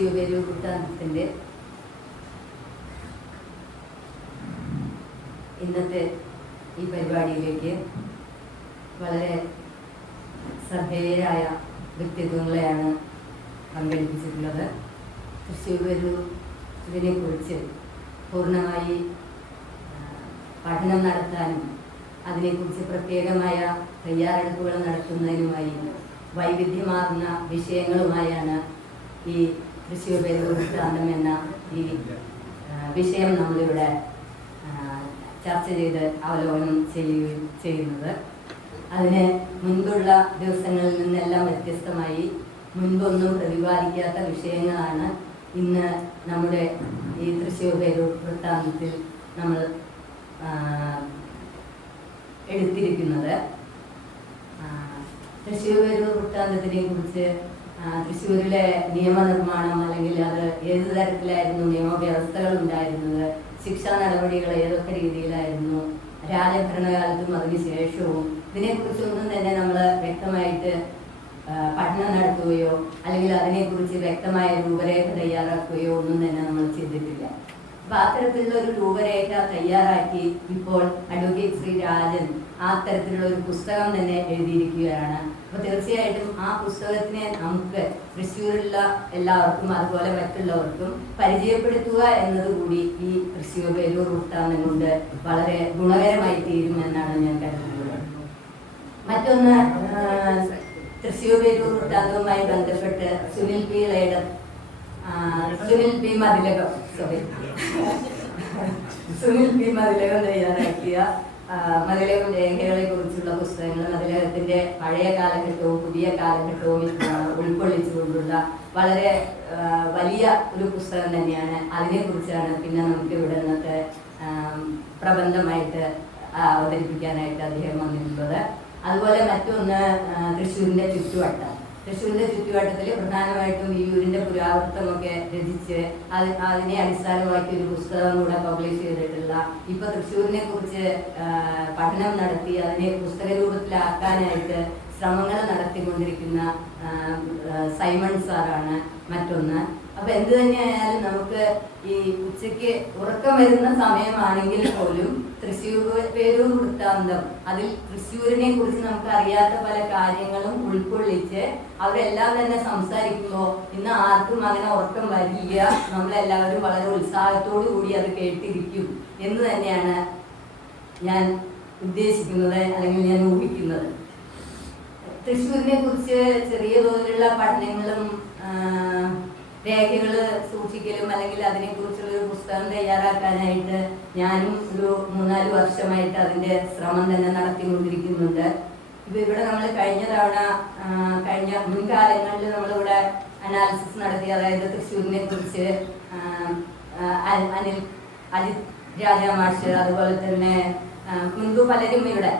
തൃശ്ശൂർ വൃത്താന്തത്തിൻ്റെ ഇന്നത്തെ ഈ പരിപാടിയിലേക്ക് വളരെ ശ്രദ്ധേയരായ വ്യക്തിത്വങ്ങളെയാണ് പങ്കെടുപ്പിച്ചിട്ടുള്ളത്. തൃശ്ശൂർ ഇതിനെക്കുറിച്ച് പൂർണ്ണമായി പഠനം നടത്താനും അതിനെക്കുറിച്ച് പ്രത്യേകമായ തയ്യാറെടുപ്പുകൾ നടത്തുന്നതിനുമായി വൈവിധ്യമാർന്ന വിഷയങ്ങളുമായാണ് ഈ തൃശ്ശൂർ വൃത്താന്തം എന്ന ഈ വിഷയം നമ്മളിവിടെ ചർച്ച ചെയ്ത് അവലോകനം ചെയ്യുന്നത്. അതിന് മുൻപുള്ള ദിവസങ്ങളിൽ നിന്നെല്ലാം വ്യത്യസ്തമായി മുൻപൊന്നും പ്രതിപാദിക്കാത്ത വിഷയങ്ങളാണ് ഇന്ന് നമ്മുടെ ഈ തൃശ്ശൂർ വൃത്താന്തത്തിൽ നമ്മൾ എടുത്തിരിക്കുന്നത്. തൃശ്ശൂർ വൃത്താന്തത്തിനെ കുറിച്ച് തൃശ്ശൂരിലെ നിയമനിർമ്മാണം അല്ലെങ്കിൽ അത് ഏത് തരത്തിലായിരുന്നു നിയമവ്യവസ്ഥകൾ ഉണ്ടായിരുന്നത്, ശിക്ഷാ നടപടികൾ ഏതൊക്കെ രീതിയിലായിരുന്നു, രാജഭരണകാലത്തും അതിനുശേഷവും ഇതിനെക്കുറിച്ചൊന്നും തന്നെ നമ്മൾ വ്യക്തമായിട്ട് പഠനം നടത്തുകയോ അല്ലെങ്കിൽ അതിനെക്കുറിച്ച് വ്യക്തമായ രൂപരേഖ തയ്യാറാക്കുകയോ ഒന്നും തന്നെ നമ്മൾ ചെയ്തിട്ടില്ല. അപ്പൊ അത്തരത്തിലുള്ള ഒരു രൂപരേഖ തയ്യാറാക്കി ഇപ്പോൾ അഡ്വക്കേറ്റ് ശ്രീ രാജൻ ആ തരത്തിലുള്ള ഒരു പുസ്തകം തന്നെ എഴുതിയിരിക്കുകയാണ്. അപ്പൊ തീർച്ചയായിട്ടും ആ പുസ്തകത്തിനെ നമുക്ക് തൃശ്ശൂരിലുള്ള എല്ലാവർക്കും അതുപോലെ മറ്റുള്ളവർക്കും പരിചയപ്പെടുത്തുക എന്നതുകൂടി ഈ തൃശ്ശൂർ വൃത്താന്തം കൊണ്ട് വളരെ ഗുണകരമായി തീരുമെന്നാണ് ഞാൻ കരുതുന്നത്. മറ്റൊന്ന്, തൃശ്ശൂർ വൃത്താന്തവുമായി ബന്ധപ്പെട്ട് സുനിൽ പി മതിലകം തയ്യാറാക്കിയ മതിലകം രേഖകളെ കുറിച്ചുള്ള പുസ്തകങ്ങൾ മതിലകത്തിന്റെ പഴയ കാലഘട്ടവും പുതിയ കാലഘട്ടവും ഉൾക്കൊള്ളിച്ചുകൊണ്ടുള്ള വളരെ വലിയ ഒരു പുസ്തകം തന്നെയാണ്. അതിനെക്കുറിച്ചാണ് പിന്നെ നമുക്ക് ഇവിടെ നിന്നത്തെ പ്രബന്ധമായിട്ട് അവതരിപ്പിക്കാനായിട്ട് അദ്ദേഹം വന്നിട്ടുള്ളത്. അതുപോലെ മറ്റൊന്ന് തൃശ്ശൂരിന്റെ ചുറ്റുവട്ടത്തിൽ പ്രധാനമായിട്ടും വിയ്യൂരിന്റെ പുരാവൃത്തമൊക്കെ രചിച്ച് അതിനെ അടിസ്ഥാനമാക്കി ഒരു പുസ്തകം കൂടെ പബ്ലിഷ് ചെയ്തിട്ടുള്ള, ഇപ്പൊ തൃശ്ശൂരിനെ കുറിച്ച് പഠനം നടത്തി അതിനെ പുസ്തക രൂപത്തിലാക്കാനായിട്ട് ശ്രമങ്ങൾ നടത്തിക്കൊണ്ടിരിക്കുന്ന സൈമൺ സാറാണ് മറ്റൊന്ന്. അപ്പൊ എന്ത് തന്നെയായാലും നമുക്ക് ഈ ഉച്ചയ്ക്ക് ഉറക്കം വരുന്ന സമയമാണെങ്കിൽ പോലും തൃശ്ശൂർ വൃത്താന്തം അതിൽ തൃശ്ശൂരിനെ കുറിച്ച് നമുക്ക് അറിയാത്ത പല കാര്യങ്ങളും ഉൾക്കൊള്ളിച്ച് അവരെല്ലാം തന്നെ സംസാരിക്കുമ്പോൾ ഇന്ന് ആർക്കും അങ്ങനെ ഉറക്കം വരില്ല, നമ്മളെല്ലാവരും വളരെ ഉത്സാഹത്തോടു കൂടി അത് കേട്ടിരിക്കും എന്ന് തന്നെയാണ് ഞാൻ ഉദ്ദേശിക്കുന്നത് അല്ലെങ്കിൽ ഞാൻ ഊഹിക്കുന്നത്. തൃശ്ശൂരിനെ കുറിച്ച് ചെറിയ തോതിലുള്ള പഠനങ്ങളും രേഖകൾ സൂക്ഷിക്കലും അല്ലെങ്കിൽ അതിനെക്കുറിച്ചുള്ള ഒരു പുസ്തകം തയ്യാറാക്കാനായിട്ട് ഞാനും ഒരു 3-4 വർഷമായിട്ട് അതിന്റെ ശ്രമം തന്നെ നടത്തിക്കൊണ്ടിരിക്കുന്നുണ്ട്. ഇപ്പൊ ഇവിടെ നമ്മൾ കഴിഞ്ഞ മുൻകാലങ്ങളിൽ നമ്മളിവിടെ അനാലിസിസ് നടത്തി, അതായത് തൃശ്ശൂരിനെ കുറിച്ച് അജിത് രാജാമാഷ് അതുപോലെ തന്നെ മുൻപ് പലരും ഇവിടെ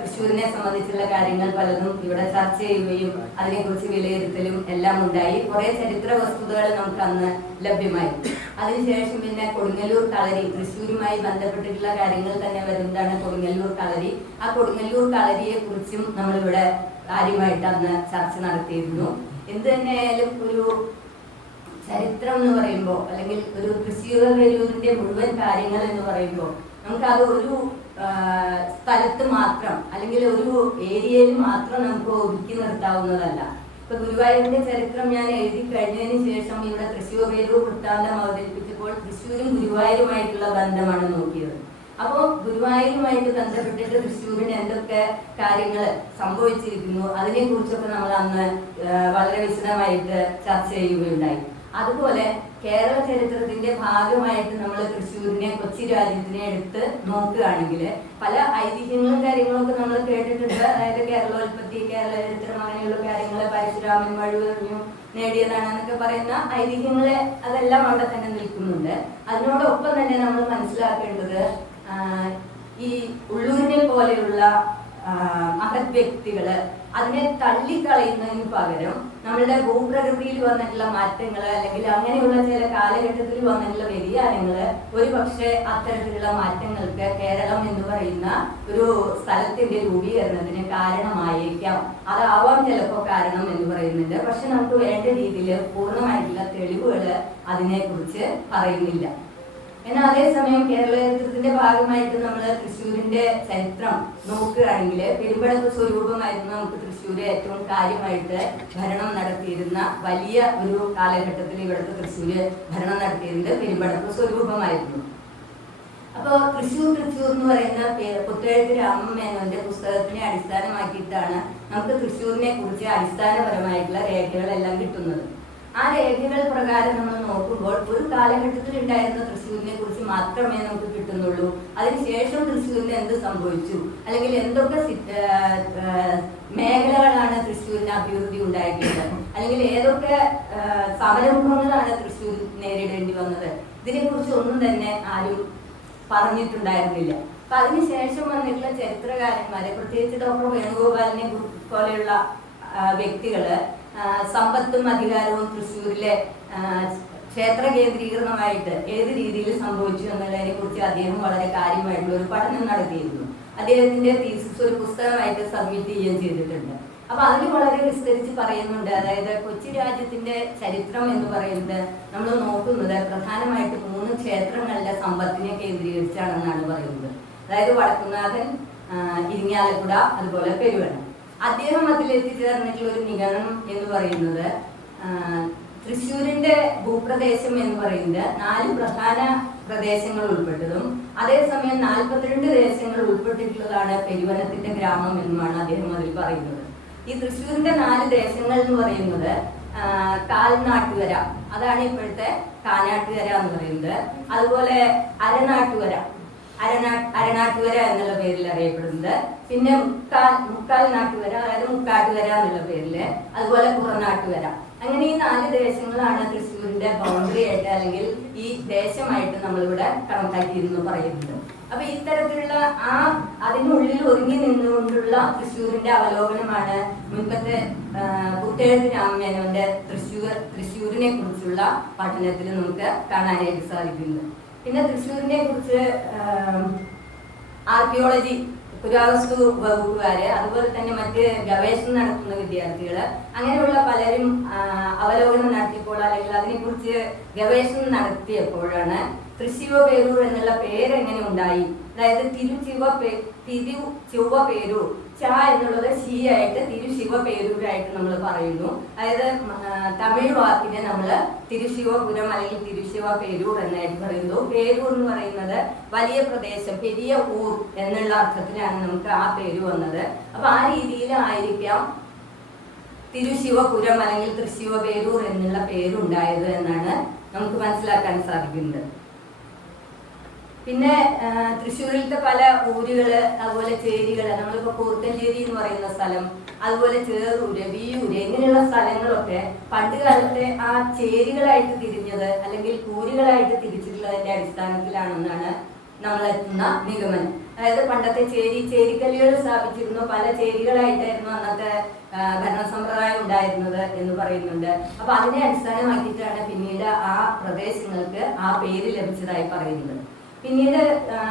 തൃശ്ശൂരിനെ സംബന്ധിച്ചുള്ള കാര്യങ്ങൾ പലതും ഇവിടെ ചർച്ച ചെയ്യുകയും അതിനെക്കുറിച്ച് വിലയിരുത്തലും എല്ലാം ഉണ്ടായി. കുറെ ചരിത്ര വസ്തുതകൾ നമുക്ക് അന്ന് ലഭ്യമായി. അതിനുശേഷം പിന്നെ കൊടുങ്ങല്ലൂർ കളരി, തൃശ്ശൂരുമായി ബന്ധപ്പെട്ടിട്ടുള്ള കാര്യങ്ങൾ തന്നെ വരുന്നതാണ് കൊടുങ്ങല്ലൂർ കളരി. ആ കൊടുങ്ങല്ലൂർ കളരിയെ കുറിച്ചും നമ്മളിവിടെ കാര്യമായിട്ട് അന്ന് ചർച്ച നടത്തിയിരുന്നു. എന്ത് തന്നെയായാലും ഒരു ചരിത്രം എന്ന് പറയുമ്പോൾ അല്ലെങ്കിൽ ഒരു തൃശ്ശൂർ മുഴുവൻ കാര്യങ്ങൾ എന്ന് പറയുമ്പോൾ നമുക്കത് ഒരു സ്ഥലത്ത് മാത്രം അല്ലെങ്കിൽ ഒരു ഏരിയയിൽ മാത്രം നമുക്ക് ഒതുക്കി നിർത്താവുന്നതല്ല. ഇപ്പൊ ഗുരുവായൂരിന്റെ ചരിത്രം ഞാൻ എഴുതി കഴിഞ്ഞതിന് ശേഷം ഇവിടെ തൃശ്ശൂർ വൃത്താന്തം അവതരിപ്പിച്ചപ്പോൾ തൃശ്ശൂരും ഗുരുവായൂരുമായിട്ടുള്ള ബന്ധമാണ് നോക്കിയത്. അപ്പോൾ ഗുരുവായൂരുമായിട്ട് ബന്ധപ്പെട്ടിട്ട് തൃശ്ശൂരിന് എന്തൊക്കെ കാര്യങ്ങൾ സംഭവിച്ചിരിക്കുന്നു അതിനെ കുറിച്ചൊക്കെ നമ്മൾ അന്ന് വളരെ വിശദമായിട്ട് ചർച്ച ചെയ്യുകയുണ്ടായി. അതുപോലെ കേരള ചരിത്രത്തിന്റെ ഭാഗമായിട്ട് നമ്മൾ തൃശ്ശൂരിനെ, കൊച്ചി രാജ്യത്തിനെ എടുത്ത് നോക്കുകയാണെങ്കിൽ പല ഐതിഹ്യങ്ങളും കാര്യങ്ങളൊക്കെ നമ്മൾ കേട്ടിട്ടുണ്ട്. അതായത് കേരളോൽപ്പത്തി, കേരള ചരിത്രം, അങ്ങനെയുള്ള കാര്യങ്ങൾ, പരശുരാമൻ വഴുവറിഞ്ഞു നേടിയതാണെന്നൊക്കെ പറയുന്ന ഐതിഹ്യങ്ങളെ അതെല്ലാം അവിടെ തന്നെ നിൽക്കുന്നുണ്ട്. അതിനോടൊപ്പം തന്നെ നമ്മൾ മനസ്സിലാക്കേണ്ടത് ഈ ഉള്ളൂരിനെ പോലെയുള്ള മഹത് വ്യക്തികള് അതിനെ തള്ളിക്കളയുന്നതിന് പകരം നമ്മളുടെ ഭൂപ്രകൃതിയിൽ വന്നിട്ടുള്ള മാറ്റങ്ങൾ അല്ലെങ്കിൽ അങ്ങനെയുള്ള ചില കാലഘട്ടത്തിൽ വന്നിട്ടുള്ള വ്യതിയാനങ്ങൾ ഒരു പക്ഷേ അത്തരത്തിലുള്ള മാറ്റങ്ങൾക്ക് കേരളം എന്ന് പറയുന്ന ഒരു സ്ഥലത്തിന്റെ രൂപീകരണത്തിന് കാരണമായേക്കാം. അതാവാം ചിലപ്പോൾ കാരണം എന്ന് പറയുന്നുണ്ട്. പക്ഷെ നമുക്ക് വേണ്ട രീതിയിൽ പൂർണ്ണമായിട്ടുള്ള തെളിവുകൾ അതിനെക്കുറിച്ച് പറയുന്നില്ല. എന്നാൽ അതേസമയം കേരള ചരിത്രത്തിന്റെ ഭാഗമായിട്ട് നമ്മൾ തൃശ്ശൂരിന്റെ ചരിത്രം നോക്കുകയാണെങ്കിൽ പെരുമ്പടപ്പ് സ്വരൂപമായിരുന്നു നമുക്ക് തൃശ്ശൂര് ഏറ്റവും കാര്യമായിട്ട് ഭരണം നടത്തിയിരുന്ന വലിയ ഒരു കാലഘട്ടത്തിൽ ഇവിടുത്തെ തൃശ്ശൂര് ഭരണം നടത്തിയിരുന്നത് പെരുമ്പടപ്പ് സ്വരൂപമായിരുന്നു. അപ്പോൾ തൃശ്ശൂർ എന്ന് പറയുന്ന പുത്തേഴത്ത് രാമമേനോന്റെ പുസ്തകത്തിനെ അടിസ്ഥാനമാക്കിയിട്ടാണ് നമുക്ക് തൃശ്ശൂരിനെ കുറിച്ച് അടിസ്ഥാനപരമായിട്ടുള്ള രേഖകളെല്ലാം കിട്ടുന്നത്. ആ രേഖകൾ പ്രകാരം നമ്മൾ നോക്കുമ്പോൾ ഒരു കാലഘട്ടത്തിൽ ഉണ്ടായിരുന്ന തൃശ്ശൂരിനെ കുറിച്ച് മാത്രമേ നമുക്ക് കിട്ടുന്നുള്ളൂ. അതിനുശേഷം തൃശ്ശൂരിന് എന്ത് സംഭവിച്ചു, അല്ലെങ്കിൽ എന്തൊക്കെ മേഖലകളാണ് തൃശ്ശൂരിന് അഭിവൃദ്ധി ഉണ്ടായിട്ടുള്ളത്, അല്ലെങ്കിൽ ഏതൊക്കെ സംരംഭങ്ങളാണ് തൃശ്ശൂർ നേരിടേണ്ടി വന്നത്, ഇതിനെക്കുറിച്ച് ഒന്നും തന്നെ ആരും പറഞ്ഞിട്ടുണ്ടായിരുന്നില്ല. അപ്പൊ അതിനുശേഷം വന്നിട്ടുള്ള ചരിത്രകാരന്മാരെ, പ്രത്യേകിച്ച് ഡോക്ടർ വേണുഗോപാലിനെ പോലെയുള്ള വ്യക്തികള് സമ്പത്തും അധികാരവും തൃശ്ശൂരിലെ ക്ഷേത്ര കേന്ദ്രീകരണമായിട്ട് ഏത് രീതിയിൽ സംഭവിച്ചു എന്നുള്ളതിനെ കുറിച്ച് അദ്ദേഹം വളരെ കാര്യമായിട്ടുള്ള ഒരു പഠനം നടത്തിയിരുന്നു. അദ്ദേഹത്തിന്റെ തീസിസ് ഒരു പുസ്തകമായിട്ട് സബ്മിറ്റ് ചെയ്യുകയും ചെയ്തിട്ടുണ്ട്. അപ്പൊ അതിൽ വളരെ വിസ്തരിച്ച് പറയുന്നുണ്ട്. അതായത് കൊച്ചി രാജ്യത്തിന്റെ ചരിത്രം എന്ന് പറയുന്നത് നമ്മൾ നോക്കുന്നത് പ്രധാനമായിട്ട് 3 ക്ഷേത്രങ്ങളിലെ സമ്പത്തിനെ കേന്ദ്രീകരിച്ചാണെന്നാണ് പറയുന്നത്. അതായത് വടക്കുന്നാഥൻ, ഇരിങ്ങാലക്കുട, അതുപോലെ പെരുവനം. അദ്ദേഹം അതിലെത്തിച്ചേർന്നിട്ടുള്ള ഒരു നിഗമനം എന്ന് പറയുന്നത് തൃശ്ശൂരിന്റെ ഭൂപ്രദേശം എന്ന് പറയുന്നത് 4 പ്രധാന പ്രദേശങ്ങൾ ഉൾപ്പെട്ടതും അതേസമയം 42 ദേശങ്ങൾ ഉൾപ്പെട്ടിട്ടുള്ളതാണ് പെരുവനത്തിന്റെ ഗ്രാമം എന്നുമാണ് അദ്ദേഹം അതിൽ പറയുന്നത്. ഈ തൃശ്ശൂരിന്റെ 4 ദേശങ്ങൾ എന്ന് പറയുന്നത് കാൽനാട്ടുകര, അതാണ് ഇപ്പോഴത്തെ കാനാട്ടുകര എന്ന് പറയുന്നത്. അതുപോലെ അരനാട്ടുകര എന്നുള്ള പേരിൽ അറിയപ്പെടുന്നത്. പിന്നെ മുക്കാൽ നാട്ടുകര, അതായത് മുക്കാട്ടുകര എന്നുള്ള പേരില്, അതുപോലെ പുറനാട്ടുകര. അങ്ങനെ ഈ 4 ദേശങ്ങളാണ് തൃശ്ശൂരിന്റെ ബൗണ്ടറി ആയിട്ട് അല്ലെങ്കിൽ ഈ ദേശമായിട്ട് നമ്മളിവിടെ കണക്കാക്കിയിരുന്നു പറയുന്നത്. അപ്പൊ ഇത്തരത്തിലുള്ള അതിനുള്ളിൽ ഒതുങ്ങി നിന്നുകൊണ്ടുള്ള തൃശ്ശൂരിന്റെ അവലോകനമാണ് മുൻപത്തെ പുത്തേഴത്ത് രാമമേനോന്റെ തൃശ്ശൂരിനെ കുറിച്ചുള്ള പഠനത്തിൽ നമുക്ക് കാണാനായിട്ട് സാധിക്കുന്നത്. പിന്നെ തൃശ്ശൂരിനെ കുറിച്ച് ആർക്കിയോളജി, പുരാവസ്തു വകുപ്പുകാര്, അതുപോലെ തന്നെ മറ്റ് ഗവേഷണം നടത്തുന്ന വിദ്യാർത്ഥികള്, അങ്ങനെയുള്ള പലരും അവലോകനം നടത്തിയപ്പോൾ അല്ലെങ്കിൽ അതിനെക്കുറിച്ച് ഗവേഷണം നടത്തിയപ്പോഴാണ് തൃശ്ശിവപേരൂർ എന്നുള്ള പേര് എങ്ങനെ ഉണ്ടായി, അതായത് തിരുശിവപേരൂർ, ച എന്നുള്ളത് ശി ആയിട്ട് തിരുശിവപേരൂരായിട്ട് നമ്മൾ പറയുന്നു. അതായത് തമിഴ് വാക്കിനെ നമ്മൾ തിരുശിവപുരം അല്ലെങ്കിൽ തിരുശിവപേരൂർ എന്നായിട്ട് പറയുന്നു. പേരൂർ എന്ന് പറയുന്നത് വലിയ പ്രദേശം, പെരിയ ഊർ എന്നുള്ള അർത്ഥത്തിലാണ് നമുക്ക് ആ പേര് വന്നത്. അപ്പൊ ആ രീതിയിലായിരിക്കാം തിരുശിവപുരം അല്ലെങ്കിൽ തൃശ്ശിവപേരൂർ എന്നുള്ള പേരുണ്ടായത് എന്നാണ് നമുക്ക് മനസ്സിലാക്കാൻ സാധിക്കുന്നത്. പിന്നെ തൃശ്ശൂരിലത്തെ പല ഊരുകള്, അതുപോലെ ചേരികള്, നമ്മളിപ്പോ കൂർക്കഞ്ചേരി എന്ന് പറയുന്ന സ്ഥലം, അതുപോലെ ചേറൂര്, വിയൂര്, ഇങ്ങനെയുള്ള സ്ഥലങ്ങളൊക്കെ പണ്ട് കാലത്തെ ആ ചേരികളായിട്ട് തിരിഞ്ഞത് അല്ലെങ്കിൽ കൂരുകളായിട്ട് തിരിച്ചിട്ടുള്ളതിന്റെ അടിസ്ഥാനത്തിലാണെന്നാണ് നമ്മളെത്തുന്ന നിഗമനം. അതായത് പണ്ടത്തെ ചേരിക്കല്ലുകൾ സ്ഥാപിച്ചിരുന്നു, പല ചേരികളായിട്ടായിരുന്നു അന്നത്തെ ഭരണ സമ്പ്രദായം ഉണ്ടായിരുന്നത് എന്ന് പറയുന്നുണ്ട്. അപ്പൊ അതിനെ അടിസ്ഥാനമാക്കിയിട്ടാണ് പിന്നീട് ആ പ്രദേശങ്ങൾക്ക് ആ പേര് ലഭിച്ചതായി പറയുന്നത്. പിന്നീട്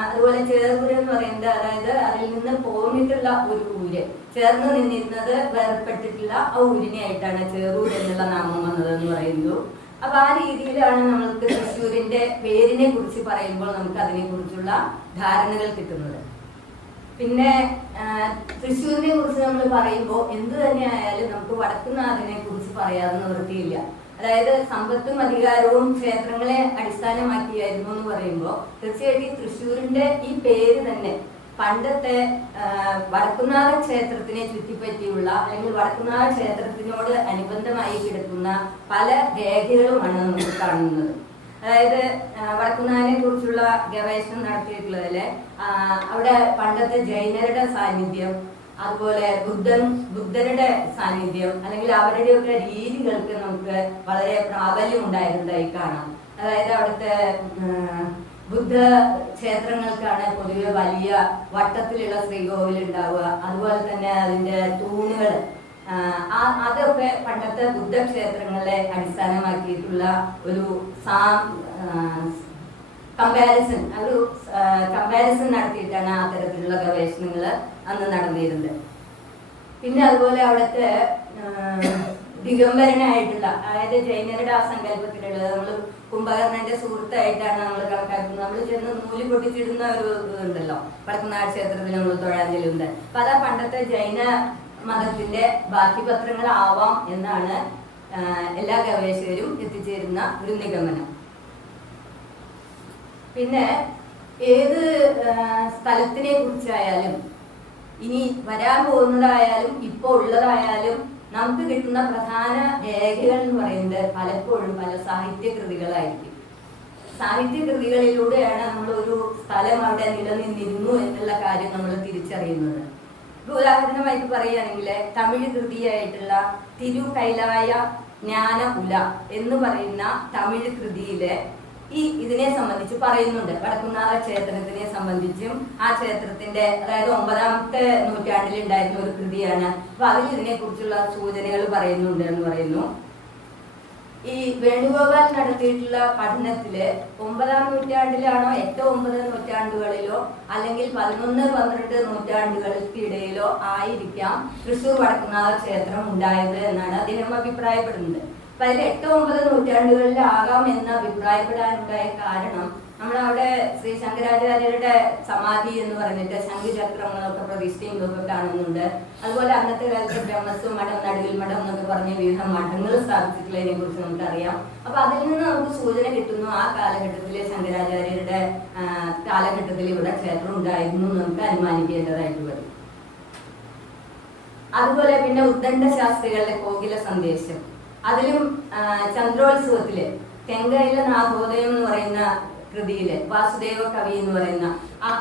അതുപോലെ ചേറൂര് എന്ന് പറയുന്നത്, അതായത് അതിൽ നിന്ന് പോന്നിട്ടുള്ള ഒരു ഊര്, ചേർന്ന് നിന്നിരുന്നത് വേർപെട്ടിട്ടുള്ള ആ ഊരിനെ ആയിട്ടാണ് ചേറൂർ എന്നുള്ള നാമം വന്നതെന്ന് പറയുന്നു. അപ്പൊ ആ രീതിയിലാണ് നമ്മൾക്ക് തൃശ്ശൂരിന്റെ പേരിനെ കുറിച്ച് പറയുമ്പോൾ നമുക്ക് അതിനെ കുറിച്ചുള്ള ധാരണകൾ കിട്ടുന്നത്. പിന്നെ തൃശ്ശൂരിനെ കുറിച്ച് നമ്മൾ പറയുമ്പോൾ എന്ത് തന്നെ ആയാലും നമുക്ക് വടക്കുന്നാഥനെ കുറിച്ച് പറയാതെ നിവൃത്തിയില്ല. അതായത് സമ്പത്തും അധികാരവും ക്ഷേത്രങ്ങളെ അടിസ്ഥാനമാക്കിയായിരുന്നു എന്ന് പറയുമ്പോൾ തീർച്ചയായിട്ടും തൃശ്ശൂരിന്റെ ഈ പേര് തന്നെ പണ്ടത്തെ വടക്കുന്നാഥ ക്ഷേത്രത്തിനെ ചുറ്റിപ്പറ്റിയുള്ള അല്ലെങ്കിൽ വടക്കുന്നാഥ ക്ഷേത്രത്തിനോട് അനുബന്ധമായി കിടക്കുന്ന പല രേഖകളുമാണ് നമുക്ക് കാണുന്നത്. അതായത് വടക്കുന്നാഥനെ കുറിച്ചുള്ള ഗവേഷണം നടത്തിയിട്ടുള്ളതില് അവിടെ പണ്ടത്തെ ജൈനരുടെ സാന്നിധ്യം, അതുപോലെ ബുദ്ധരുടെ സാന്നിധ്യം അല്ലെങ്കിൽ അവരുടെയൊക്കെ രീതികൾക്ക് നമുക്ക് വളരെ പ്രാബല്യം ഉണ്ടായിരുന്നതായി കാണാം. അതായത് അവിടുത്തെ ബുദ്ധ ക്ഷേത്രങ്ങൾക്കാണ് പൊതുവെ വലിയ വട്ടത്തിലുള്ള ശ്രീകോവിൽ ഉണ്ടാവുക. അതുപോലെ തന്നെ അതിന്റെ തൂണുകൾ അതൊക്കെ പണ്ടത്തെ ബുദ്ധക്ഷേത്രങ്ങളെ അടിസ്ഥാനമാക്കിയിട്ടുള്ള ഒരു കമ്പാരിസൺ നടത്തിയിട്ടാണ് അത്തരത്തിലുള്ള ഗവേഷണങ്ങൾ അന്ന് നടന്നിരുന്നത്. പിന്നെ അതുപോലെ അവിടുത്തെ ദിഗംബരനായിട്ടുള്ള, അതായത് ജൈനരുടെ ആ സങ്കല്പത്തിലുള്ളത്, നമ്മൾ കുംഭകർണന്റെ സുഹൃത്തായിട്ടാണ് നമ്മൾ കണക്കാക്കുന്നത്. നമ്മൾ ചെന്ന് നൂല് പൊട്ടിച്ചിടുന്ന ഒരു ഇതുണ്ടല്ലോ വടക്കുന്നാഥ ക്ഷേത്രത്തിൽ നമ്മൾ തൊഴാൻ ചെല്ലുന്നത്. അപ്പൊ അതാ പണ്ടത്തെ ജൈന മതത്തിന്റെ ബാക്കി പത്രങ്ങളാവാം എന്നാണ് എല്ലാ ഗവേഷകരും എത്തിച്ചേരുന്ന ഒരു നിഗമനം. പിന്നെ ഏത് സ്ഥലത്തിനെ കുറിച്ചായാലും, ഇനി വരാൻ പോകുന്നതായാലും ഇപ്പോൾ ഉള്ളതായാലും, നമുക്ക് കിട്ടുന്ന പ്രധാന രേഖകൾ എന്ന് പറയുന്നത് പലപ്പോഴും പല സാഹിത്യകൃതികളായിരിക്കും. സാഹിത്യകൃതികളിലൂടെയാണ് നമ്മൾ ഒരു സ്ഥലം അവിടെ നിലനിന്നിരുന്നു എന്നുള്ള കാര്യം നമ്മൾ തിരിച്ചറിയുന്നത്. ഉദാഹരണമായിട്ട് പറയുകയാണെങ്കിൽ തമിഴ് കൃതിയായിട്ടുള്ള തിരുകൈലായ ജ്ഞാന ഉല എന്ന് പറയുന്ന തമിഴ് കൃതിയിലെ ഇതിനെ സംബന്ധിച്ച് പറയുന്നുണ്ട്. വടക്കുന്നാഥ ക്ഷേത്രത്തിനെ സംബന്ധിച്ചും ആ ക്ഷേത്രത്തിന്റെ, അതായത് 9ാമത്തെ നൂറ്റാണ്ടിൽ ഉണ്ടായിരുന്ന ഒരു കൃതിയാണ്. അപ്പൊ അതിൽ ഇതിനെ കുറിച്ചുള്ള സൂചനകൾ പറയുന്നുണ്ട് എന്ന് പറയുന്നു. ഈ വേണുഗോപാൽ നടത്തിയിട്ടുള്ള പഠനത്തില് 9ാം നൂറ്റാണ്ടിലാണോ 8, 9 നൂറ്റാണ്ടുകളിലോ അല്ലെങ്കിൽ 11, 12 നൂറ്റാണ്ടുകൾക്കിടയിലോ ആയിരിക്കാം തൃശ്ശൂർ വടക്കുന്നാഥ ക്ഷേത്രം ഉണ്ടായത് എന്നാണ് അദ്ദേഹം അഭിപ്രായപ്പെടുന്നത്. അപ്പൊ അതിൽ 8, 9 നൂറ്റാണ്ടുകളിലാകാം എന്ന് അഭിപ്രായപ്പെടാനുണ്ടായ കാരണം, നമ്മളവിടെ ശ്രീ ശങ്കരാചാര്യരുടെ സമാധി എന്ന് പറഞ്ഞിട്ട് ശംഖുചക്രങ്ങളൊക്കെ പ്രതിഷ്ഠയൊക്കെ കാണുന്നുണ്ട്. അതുപോലെ അന്നത്തെ കാലത്ത് ബ്രഹ്മസ്വ മഠം, നടുവിൽ മഠം എന്നൊക്കെ പറഞ്ഞ വിവിധ മഠങ്ങൾ സ്ഥാപിച്ചിട്ടുള്ളതിനെ കുറിച്ച് നമുക്കറിയാം. അപ്പൊ അതിൽ നിന്ന് നമുക്ക് സൂചന കിട്ടുന്നു ആ കാലഘട്ടത്തിലെ ശങ്കരാചാര്യരുടെ കാലഘട്ടത്തിൽ ഇവിടെ ക്ഷേത്രം ഉണ്ടായിരുന്നു നമുക്ക് അനുമാനിക്കേണ്ടതായിട്ട് വരും. അതുപോലെ പിന്നെ ഉദ്ദണ്ഡ ശാസ്ത്രികളുടെ കോകില സന്ദേശം, അതിലും ചന്ദ്രോത്സവത്തില് തെങ്കയിലെ നാഥോദയം എന്ന് പറയുന്ന കൃതിയില് വാസുദേവ കവി എന്ന് പറയുന്ന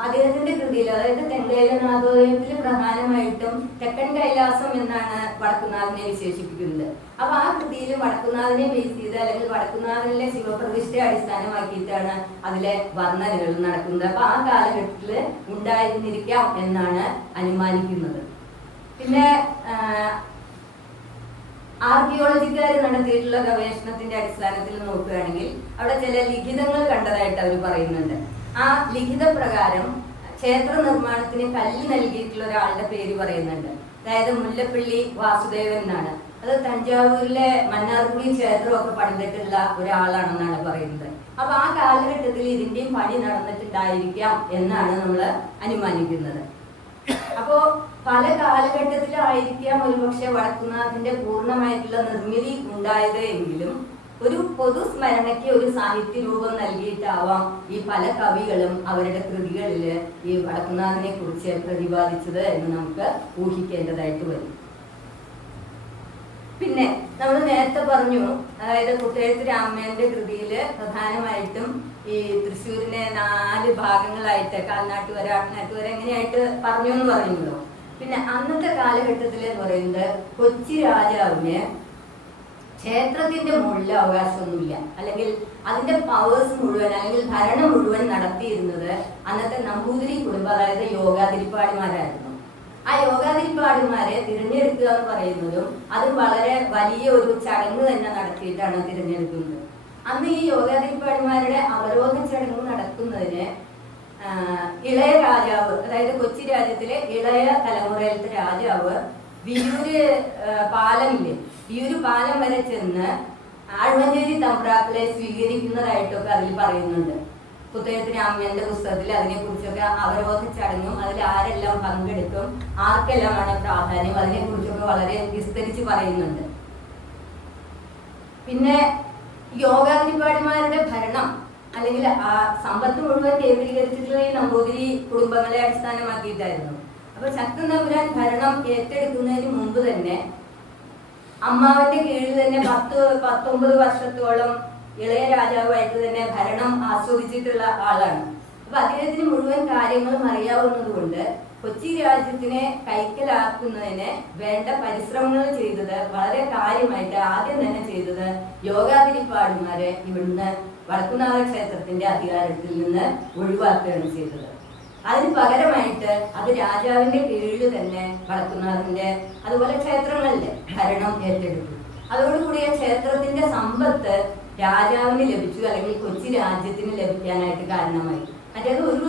അദ്ദേഹത്തിന്റെ കൃതിയിൽ, അതായത് തെങ്കയിലെ നാഥോദയത്തിൽ പ്രധാനമായിട്ടും തെക്കൻ കൈലാസം എന്നാണ് വടക്കുന്നാഥനെ വിശേഷിപ്പിക്കുന്നത്. അപ്പൊ ആ കൃതിയിൽ വടക്കുന്നാഥനെ ബേസ് ചെയ്ത് അല്ലെങ്കിൽ വടക്കുന്നാഥനിലെ ശിവപ്രതിഷ്ഠയെ അടിസ്ഥാനമാക്കിയിട്ടാണ് അതിലെ വർണ്ണനകൾ നടക്കുന്നത്. അപ്പൊ ആ കാലഘട്ടത്തില് ഉണ്ടായിരുന്നിരിക്കാം എന്നാണ് അനുമാനിക്കുന്നത്. പിന്നെ ആർക്കിയോളജിക്കാർ നടത്തിയിട്ടുള്ള ഗവേഷണത്തിന്റെ അടിസ്ഥാനത്തിൽ നോക്കുകയാണെങ്കിൽ അവിടെ ചില ലിഖിതങ്ങൾ കണ്ടതായിട്ട് അവർ പറയുന്നുണ്ട്. ആ ലിഖിത പ്രകാരം ക്ഷേത്ര നിർമ്മാണത്തിന് കല്ല് നൽകിയിട്ടുള്ള ഒരാളുടെ പേര് പറയുന്നുണ്ട്. അതായത് മുല്ലപ്പള്ളി വാസുദേവൻ എന്നാണ്. അത് തഞ്ചാവൂരിലെ മന്നാർകുടി ക്ഷേത്രമൊക്കെ പണിതിട്ടുള്ള ഒരാളാണെന്നാണ് പറയുന്നത്. അപ്പൊ ആ കാലഘട്ടത്തിൽ ഇതിന്റെയും പണി നടന്നിട്ടുണ്ടായിരിക്കാം എന്നാണ് നമ്മൾ അനുമാനിക്കുന്നത്. അപ്പോ പല കാലഘട്ടത്തിലായിരിക്കാം ഒരുപക്ഷെ വടക്കുന്നാഥന്റെ പൂർണ്ണമായിട്ടുള്ള നിർമ്മിതി ഉണ്ടായത് എങ്കിലും ഒരു പൊതുസ്മരണയ്ക്ക് ഒരു സാഹിത്യ രൂപം നൽകിയിട്ടാവാം ഈ പല കവികളും അവരുടെ കൃതികളില് ഈ വടക്കുന്നാഥനെ കുറിച്ച് പ്രതിപാദിച്ചത് എന്ന് നമുക്ക് ഊഹിക്കേണ്ടതായിട്ട് വരും. പിന്നെ നമ്മൾ നേരത്തെ പറഞ്ഞു, അതായത് കുത്തേഴ്ത്ത് രാമന്റെ കൃതിയില് പ്രധാനമായിട്ടും ഈ തൃശ്ശൂരിനെ 4 ഭാഗങ്ങളായിട്ട് കാൽനാട്ടുവര, ആട്ടിനാട്ടുവര എങ്ങനെയായിട്ട് പറഞ്ഞു എന്ന് പറയുമല്ലോ. പിന്നെ അന്നത്തെ കാലഘട്ടത്തിൽ എന്ന് പറയുന്നത് കൊച്ചി രാജാവിന് ക്ഷേത്രത്തിന്റെ മുകളിൽ അവകാശമൊന്നുമില്ല, അല്ലെങ്കിൽ അതിന്റെ പവേഴ്സ് മുഴുവൻ അല്ലെങ്കിൽ ഭരണം മുഴുവൻ നടത്തിയിരുന്നത് അന്നത്തെ നമ്പൂതിരി കുടുംബം, അതായത് യോഗാതിരിപ്പാടിമാരായിരുന്നു. ആ യോഗാതിരിപ്പാടിമാരെ തിരഞ്ഞെടുക്കുക എന്ന് പറയുന്നതും അത് വളരെ വലിയ ഒരു ചടങ്ങ് തന്നെ നടത്തിയിട്ടാണ് തിരഞ്ഞെടുക്കുന്നത്. അന്ന് ഈ യോഗാതിരിപ്പാടിമാരുടെ അവരോധ ചടങ്ങ് നടത്തുന്നതിന് ഇളയ രാജാവ്, അതായത് കൊച്ചി രാജ്യത്തിലെ ഇളയ തലമുറയിലത്തെ രാജാവ് വിയൂര് പാലമില്ലേ, വിയൂര് പാലം വരെ ചെന്ന് ആഴ്മഞ്ചേരി തമ്പ്രാക്കളെ സ്വീകരിക്കുന്നതായിട്ടൊക്കെ അതിൽ പറയുന്നുണ്ട്. കുത്തേഴ്ത്ത് രാമന്റെ പുസ്തകത്തിൽ അതിനെ കുറിച്ചൊക്കെ അവരോധ ചടങ്ങും അതിൽ ആരെല്ലാം പങ്കെടുക്കും, ആർക്കെല്ലാമാണ് പ്രാധാന്യം, അതിനെ കുറിച്ചൊക്കെ വളരെ വിസ്തരിച്ച് പറയുന്നുണ്ട്. പിന്നെ യോഗാതിരിപ്പാടിമാരുടെ ഭരണം അല്ലെങ്കിൽ ആ സമ്പത്ത് മുഴുവൻ കേന്ദ്രീകരിച്ചിട്ടുള്ള ഈ നമ്പൂതിരി കുടുംബങ്ങളെ അടിസ്ഥാനമാക്കിയിട്ടായിരുന്നു. അപ്പൊ ശക്തൻ തമ്പുരാൻ ഭരണം ഏറ്റെടുക്കുന്നതിന് മുമ്പ് തന്നെ അമ്മാവന്റെ കീഴിൽ തന്നെ 10-19 വർഷത്തോളം ഇളയ രാജാവായിട്ട് തന്നെ ഭരണം ആസ്വദിച്ചിട്ടുള്ള ആളാണ്. അപ്പൊ അദ്ദേഹത്തിന് മുഴുവൻ കാര്യങ്ങളും അറിയാവുന്നത് കൊണ്ട് കൊച്ചി രാജ്യത്തിനെ കൈക്കലാക്കുന്നതിന് വേണ്ട പരിശ്രമങ്ങൾ ചെയ്തത് വളരെ കാര്യമായിട്ട് ആദ്യം തന്നെ ചെയ്തത് യോഗാതിരിപ്പാടുമാരെ ഇവിടുന്ന് വടക്കുംനാഥ ക്ഷേത്രത്തിന്റെ അധികാരത്തിൽ നിന്ന് ഒഴിവാക്കുകയാണ് ചെയ്തത്. അതിന് പകരമായിട്ട് അത് രാജാവിന്റെ കീഴിൽ തന്നെ വടക്കുംനാഥന്റെ അതുപോലെ ക്ഷേത്രങ്ങളിലെ ഭരണം ഏറ്റെടുത്തു. അതോടുകൂടി ക്ഷേത്രത്തിന്റെ സമ്പത്ത് രാജാവിന് ലഭിച്ചു, അല്ലെങ്കിൽ കൊച്ചി രാജ്യത്തിന് ലഭിക്കാനായിട്ട് കാരണമായി. മറ്റേത് ഒരു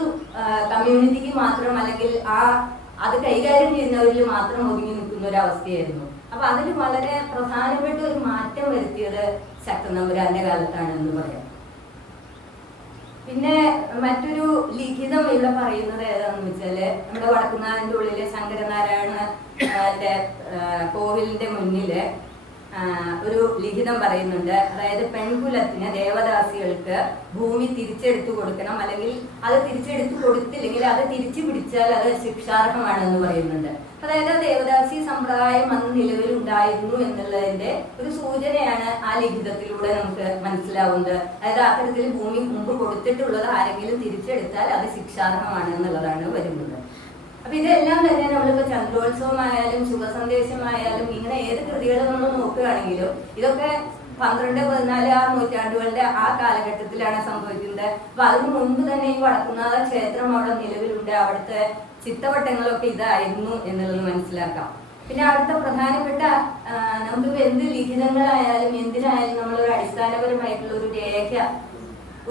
കമ്മ്യൂണിറ്റിക്ക് മാത്രം, അല്ലെങ്കിൽ അത് കൈകാര്യം ചെയ്യുന്നവരിൽ മാത്രം ഒതുങ്ങി നിൽക്കുന്ന ഒരു അവസ്ഥയായിരുന്നു. അപ്പൊ അതിൽ വളരെ പ്രധാനപ്പെട്ട ഒരു മാറ്റം വരുത്തിയത് ശക്തൻ തമ്പുരാന്റെ കാലത്താണെന്ന് പറയാം. പിന്നെ മറ്റൊരു ലിഖിതം ഇവിടെ പറയുന്നത് ഏതാണെന്ന് വെച്ചാല്, നമ്മുടെ വടക്കുംനാഥന്റെ ഉള്ളിലെ ശങ്കരനാരായണ കോവിലിന്റെ മുന്നില് ഒരു ലിഖിതം പറയുന്നുണ്ട്. അതായത് പെൺകുലത്തിന്, ദേവദാസികൾക്ക് ഭൂമി തിരിച്ചെടുത്തു കൊടുക്കണം, അല്ലെങ്കിൽ അത് തിരിച്ചെടുത്തു കൊടുത്തില്ലെങ്കിൽ അത് തിരിച്ചു പിടിച്ചാൽ അത് ശിക്ഷാർഹമാണെന്ന് പറയുന്നുണ്ട്. അതായത് ദേവദാസി സമ്പ്രദായം അന്ന് നിലവിലുണ്ടായിരുന്നു എന്നുള്ളതിന്റെ ഒരു സൂചനയാണ് ആ ലിഖിതത്തിലൂടെ നമുക്ക് മനസ്സിലാവുന്നത്. അതായത് അത്തരത്തിൽ ഭൂമി മുമ്പ് കൊടുത്തിട്ടുള്ളത് ആരെങ്കിലും തിരിച്ചെടുത്താൽ അത് ശിക്ഷാർഹമാണ് എന്നുള്ളതാണ് വരുന്നത്. അപ്പൊ ഇതെല്ലാം തന്നെ നമ്മളിപ്പോ ചന്ദ്രോത്സവമായാലും ശുഭസന്ദേശമായാലും ഇങ്ങനെ ഏത് കൃതികൾ നമ്മൾ നോക്കുകയാണെങ്കിലും ഇതൊക്കെ 12-14 നൂറ്റാണ്ടുകളുടെ ആ കാലഘട്ടത്തിലാണ് സംഭവിക്കുന്നത്. അപ്പൊ അതിനു മുൻപ് തന്നെ ഈ വടക്കുംനാഥ ക്ഷേത്രം അവിടെ നിലവിലുണ്ട്, അവിടുത്തെ ചിത്തവട്ടങ്ങളൊക്കെ ഇതായിരുന്നു എന്നുള്ളത് മനസ്സിലാക്കാം. പിന്നെ അടുത്ത പ്രധാനപ്പെട്ട നമുക്കിപ്പോ എന്ത് ലിഖിതങ്ങളായാലും എന്തിനായാലും നമ്മളൊരു അടിസ്ഥാനപരമായിട്ടുള്ള ഒരു രേഖ